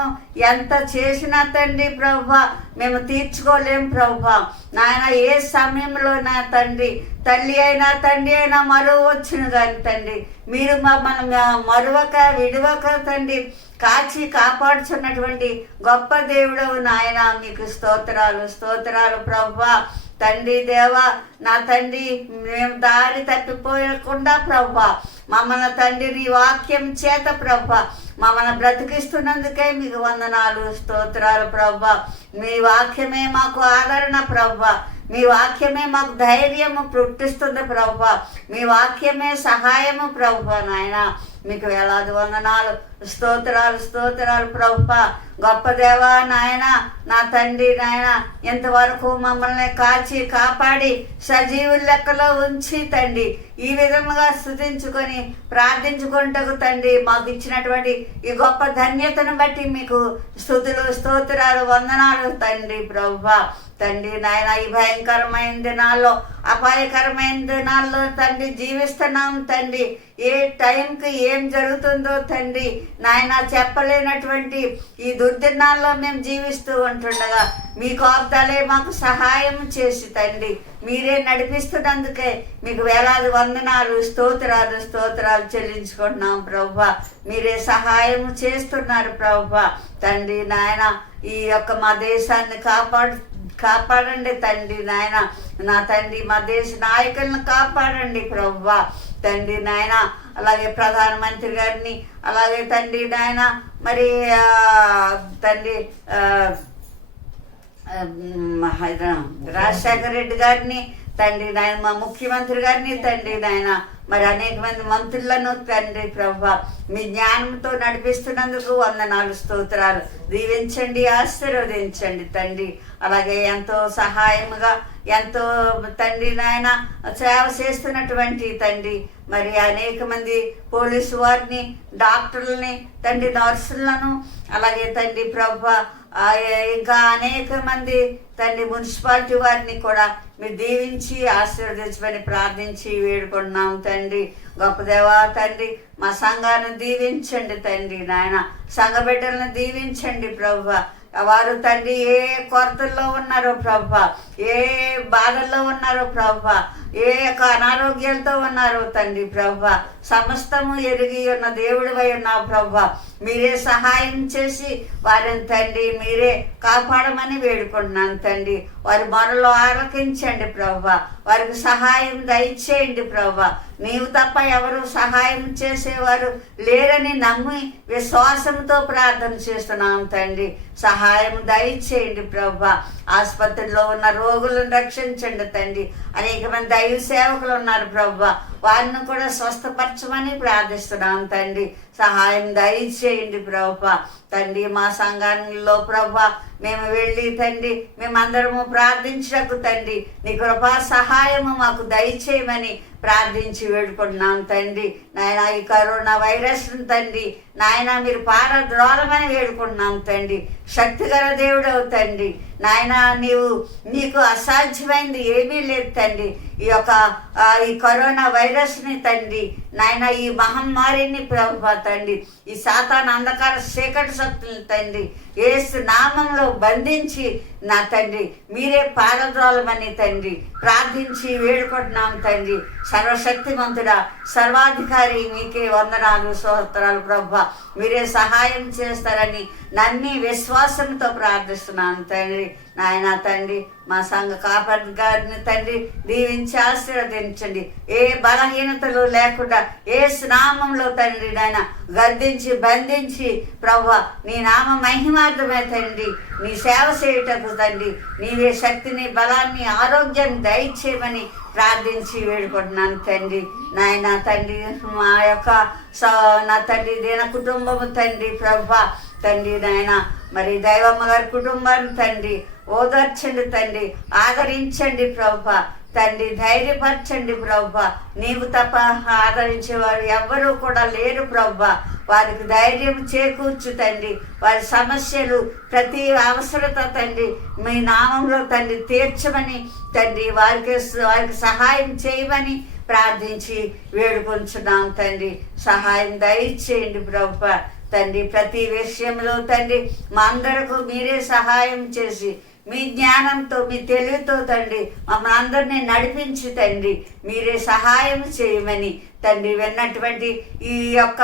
ఎంత చేసినా తండ్రి ప్రభువా మేము తీర్చుకోలేం ప్రభువా నాయన. ఏ సమయంలో నా తండ్రి తల్లి అయినా తండ్రి అయినా మరువచ్చును కానీ తండ్రి మీరు మమ్మల్ని మరువక విడువక తండ్రి కాచి కాపాడుచున్నటువంటి గొప్ప దేవుడవు నాయన. మీకు స్తోత్రాలు ప్రభువా తండ్రి దేవా. నా తండ్రి మేము దారి తప్పిపోయకుండా ప్రభువా మమ్మల్ని తండ్రి నీ వాక్యం చేత ప్రభువా మమ్మల్ని బ్రతికిస్తున్నందుకే మీకు వందనాలు స్తోత్రాలు ప్రభువా. మీ వాక్యమే మాకు ఆదరణ ప్రభువా. మీ వాక్యమే మాకు ధైర్యము పుట్టిస్తుంది ప్రభువా. మీ వాక్యమే సహాయము ప్రభువా నాయన. మీకు వేలాది వందనాలు స్తోత్రాలు ప్రభువా. గొప్ప దేవా నాయన. నా తండ్రి నాయన ఇంతవరకు మమ్మల్ని కాచి కాపాడి సజీవుల లెక్కలో ఉంచి తండ్రి ఈ విధముగా స్తుతించుకొని ప్రార్థించుకుంటకు తండ్రి మాకు ఇచ్చినటువంటి ఈ గొప్ప ధన్యతను బట్టి మీకు స్తోత్రాలు వందనాలు తండ్రి ప్రభువా. తండ్రి నాయన ఈ భయంకరమైన దినాల్లో అపాయకరమైన దినాల్లో తండ్రి జీవిస్తున్నాం తండ్రి. ఏ టైంకి ఏం జరుగుతుందో తండ్రి నాయన చెప్పలేనటువంటి ఈ దుర్దినాల్లో మేము జీవిస్తూ ఉంటుండగా మీ కాపుదలే మాకు సహాయం చేసి తండ్రి మీరే నడిపిస్తున్నందుకే మీకు వేలాది వందనాలు స్తోత్రాలు చెల్లించుకుంటున్నాం ప్రభువా. మీరే సహాయం చేస్తున్నారు ప్రభువా. తండ్రి నాయన ఈ యొక్క మా దేశాన్ని కాపాడండి తండ్రి నాయన. నా తండ్రి మా దేశ నాయకులను కాపాడండి ప్రభువా. తండ్రి నాయన అలాగే ప్రధానమంత్రి గారిని, అలాగే తండ్రి నాయన మరి తండ్రి రాజశేఖర రెడ్డి గారిని తండ్రి నాయన, మా ముఖ్యమంత్రి గారిని తండ్రి నాయన, మరి అనేక మంది మంత్రులను తండ్రి ప్రభువా మీ జ్ఞానంతో నడిపిస్తున్నందుకు వందనాలు స్తోత్రాలు. దీవించండి, ఆశీర్వదించండి తండ్రి. అలాగే ఎంతో సహాయముగా ఎంతో తండ్రి నాయన సేవ చేస్తున్నటువంటి తండ్రి మరి అనేక మంది పోలీసు వారిని, డాక్టర్లని తండ్రి, నర్సులను, అలాగే తండ్రి ప్రభువా ఇంకా అనేక మంది తండ్రి మున్సిపాలిటీ వారిని కూడా మీరు దీవించి ఆశీర్వదించమని ప్రార్థించి వేడుకుంటున్నాం తండ్రి. గొప్ప దేవా తండ్రి, మా సంఘాన్ని దీవించండి తండ్రి నాయన. సంఘ బిడ్డలను దీవించండి ప్రభువా. వారు తండ్రి ఏ కొరతల్లో ఉన్నారో ప్రభువా, ఏ బాధల్లో ఉన్నారో ప్రభువా, ఏ యొక్క అనారోగ్యాలతో ఉన్నారో తండ్రి ప్రభువా, సమస్తము ఎరిగి ఉన్న దేవుడివై ఉన్నావు ప్రభువా. మీరే సహాయం చేసి వారిని తండ్రి మీరే కాపాడమని వేడుకుంటున్నాను తండ్రి. వారి మొరలో ఆలకించండి ప్రభువా. వారికి సహాయం దయచేయండి ప్రభువా. నీవు తప్ప ఎవరు సహాయం చేసేవారు లేరని నమ్మి విశ్వాసంతో ప్రార్థన చేస్తున్నాం తండ్రి. సహాయం దయచేయండి ప్రభువా. ఆసుపత్రిలో ఉన్న రోగులను రక్షించండి తండ్రి. అనేక మంది దైవ సేవకులు ఉన్నారు ప్రభువా, వారిని కూడా స్వస్థపరచమని ప్రార్థిస్తున్నాం తండ్రి. సహాయం దయచేయండి ప్రభువా. తండ్రి మా సంఘంలో ప్రభువా మేము వెళ్ళి తండ్రి మేమందరము ప్రార్థించకు తండ్రి నీ కృపా సహాయము మాకు దయచేయమని ప్రార్థించి వేడుకుంటున్నాం తండ్రి. నాయన ఈ కరోనా వైరస్ తండ్రి నాయన మీరు పారద్రోలమని వేడుకుంటున్నాం తండ్రి. శక్తిగల దేవుడవు తండ్రి నాయన. నీకు అసాధ్యమైంది ఏమీ లేదు తండ్రి. ఈ కరోనా వైరస్ని తండ్రి నాయన, ఈ మహమ్మారిని ప్రభువా తండ్రి, ఈ సాతాను అంధకార చీకటి శక్తులను తండ్రి యేసు నామంలో బంధించి నా తండ్రి మీరే పారద్రోలమని తండ్రి ప్రార్థించి వేడుకుంటున్నాం తండ్రి. సర్వశక్తిమంతుడా, సర్వాధికారి మీకే వందనాలు స్తోత్రాలు ప్రభువా. మీరే సహాయం చేస్తారని నమ్మి విశ్వాసంతో ప్రార్థిస్తున్నాను తండ్రి. నాయన తండ్రి మా సంఘ కాపరి గారిని తండ్రి దీవించి ఆశీర్వదించండి. ఏ బలహీనతలు లేకుండా ఏ నామంలో తండ్రి నాయన గద్దించి బంధించి ప్రభువా నీ నామ మహిమార్థమే తండ్రి నీ సేవ చేయుటకు తండ్రి నీవే శక్తిని, బలాన్ని, ఆరోగ్యాన్ని దయచేయమని ప్రార్థించి వేడుకుంటున్నాను తండ్రి. నాయన తండ్రి మా యొక్క నా తండ్రి దీన కుటుంబము తండ్రి ప్రభువా తండ్రి నాయన మరి దైవమ్మ గారి కుటుంబాన్ని తండ్రి ఓదార్చండి తండ్రి, ఆదరించండి ప్రభువా తండ్రి, ధైర్యపరచండి ప్రభువా. నీవు తప్ప ఆదరించేవారు ఎవ్వరూ కూడా లేరు ప్రభువా. వారికి ధైర్యం చేకూర్చు తండ్రి. వారి సమస్యలు ప్రతి అవసరత తండ్రి మీ నామంలో తండ్రి తీర్చమని తండ్రి వారికి సహాయం చేయమని ప్రార్థించి వేడుకొంచున్నాం తండ్రి. సహాయం దయచేయండి ప్రభువా తండ్రి. ప్రతి విషయంలో తండ్రి మా అందరకు మీరే సహాయం చేసి మీ జ్ఞానంతో మీ తెలివితో తండ్రి మమ్మల్ని అందరినీ నడిపించి తండ్రి మీరే సహాయం చేయమని తండ్రి విన్నటువంటి ఈ యొక్క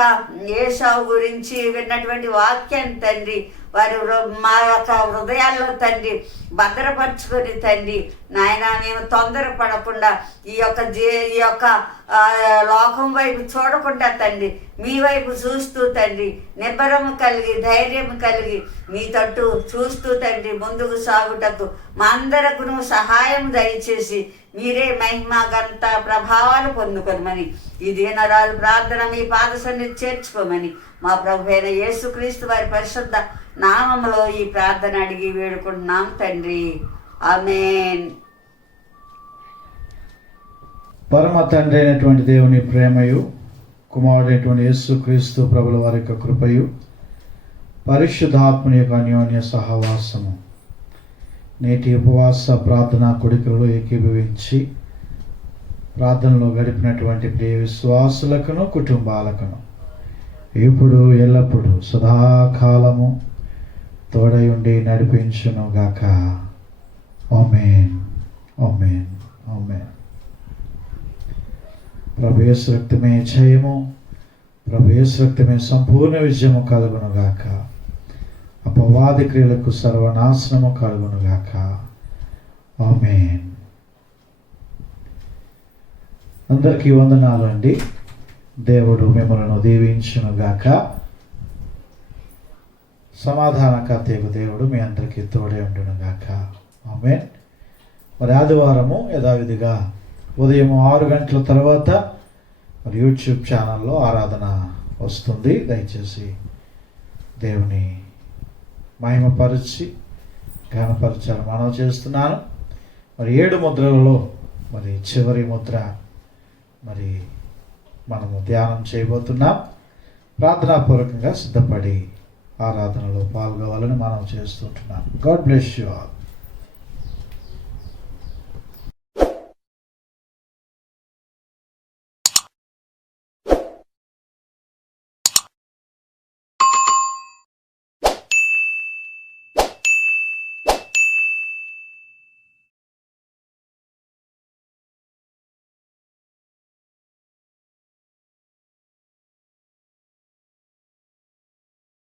యేసావు గురించి విన్నటువంటి వాక్యాన్ని తండ్రి వారి మా యొక్క హృదయాల్లో తండ్రి భద్రపరుచుకొని తండ్రి నాయన మేము తొందరపడకుండా ఈ యొక్క లోకం వైపు చూడకుండా తండ్రి మీ వైపు చూస్తూ తండ్రి నిబ్బరము కలిగి ధైర్యం కలిగి మీ తట్టు చూస్తూ తండ్రి ముందుకు సాగుటకు మా అందరకు నువ్వు సహాయం దయచేసి మీరే మహిమ ఘనత ప్రభావాలు పొందుకొనమని ఈ దీనరాలు ప్రార్థన మీ పాద సన్నిధి చేర్చుకోమని మా ప్రభు అయిన యేసుక్రీస్తు వారి పరిశుద్ధ నామములో ఈ ప్రార్థన అడిగి వేడుకుంటున్నాం తండ్రి. ఆమేన్. పరమ తండ్రి అయినటువంటి దేవుని ప్రేమయు, కుమారుడైనటువంటి యేసుక్రీస్తు ప్రభుల వారి యొక్క కృపయు, పరిశుద్ధాత్మని యొక్క అన్యోన్య సహవాసము నేటి ఉపవాస ప్రార్థనా కొడుకులలో ఏకీభవించి ప్రార్థనలో గడిపినటువంటి ప్రియ విశ్వాసులకును కుటుంబాలకును ఇప్పుడు ఎల్లప్పుడు సదాకాలము తోడై ఉండి నడిపించును గాక. ఆమేన్, ఆమేన్, ఆమేన్. ప్రభు యేసు రక్తమే జయము, ప్రభు యేసు రక్తమే సంపూర్ణ విజయము కలుగును గాక. అపవాది క్రియలకు సర్వనాశనము కలుగును గాక. ఆమేన్. అందరికీ వందనాలు అండి. దేవుడు మిమ్మల్ని దీవించును గాక. సమాధానకర్తయగు దేవుడు మీ అందరికీ తోడే ఉండును గాక. ఆమేన్. మరి ఆదివారము యథావిధిగా ఉదయం 6 గంటల తర్వాత మరి యూట్యూబ్ ఛానల్లో ఆరాధన వస్తుంది. దయచేసి దేవుని మహిమపరిచి ఘనపరచాలని మనవి చేస్తున్నాను. మరి 7 ముద్రలలో మరి చివరి ముద్ర మరి మనము ధ్యానం చేయబోతున్నాం. ప్రార్థనాపూర్వకంగా సిద్ధపడి ఆరాధనలో పాల్గొవాలని మనం చేస్తుంటున్నాం. God bless you all.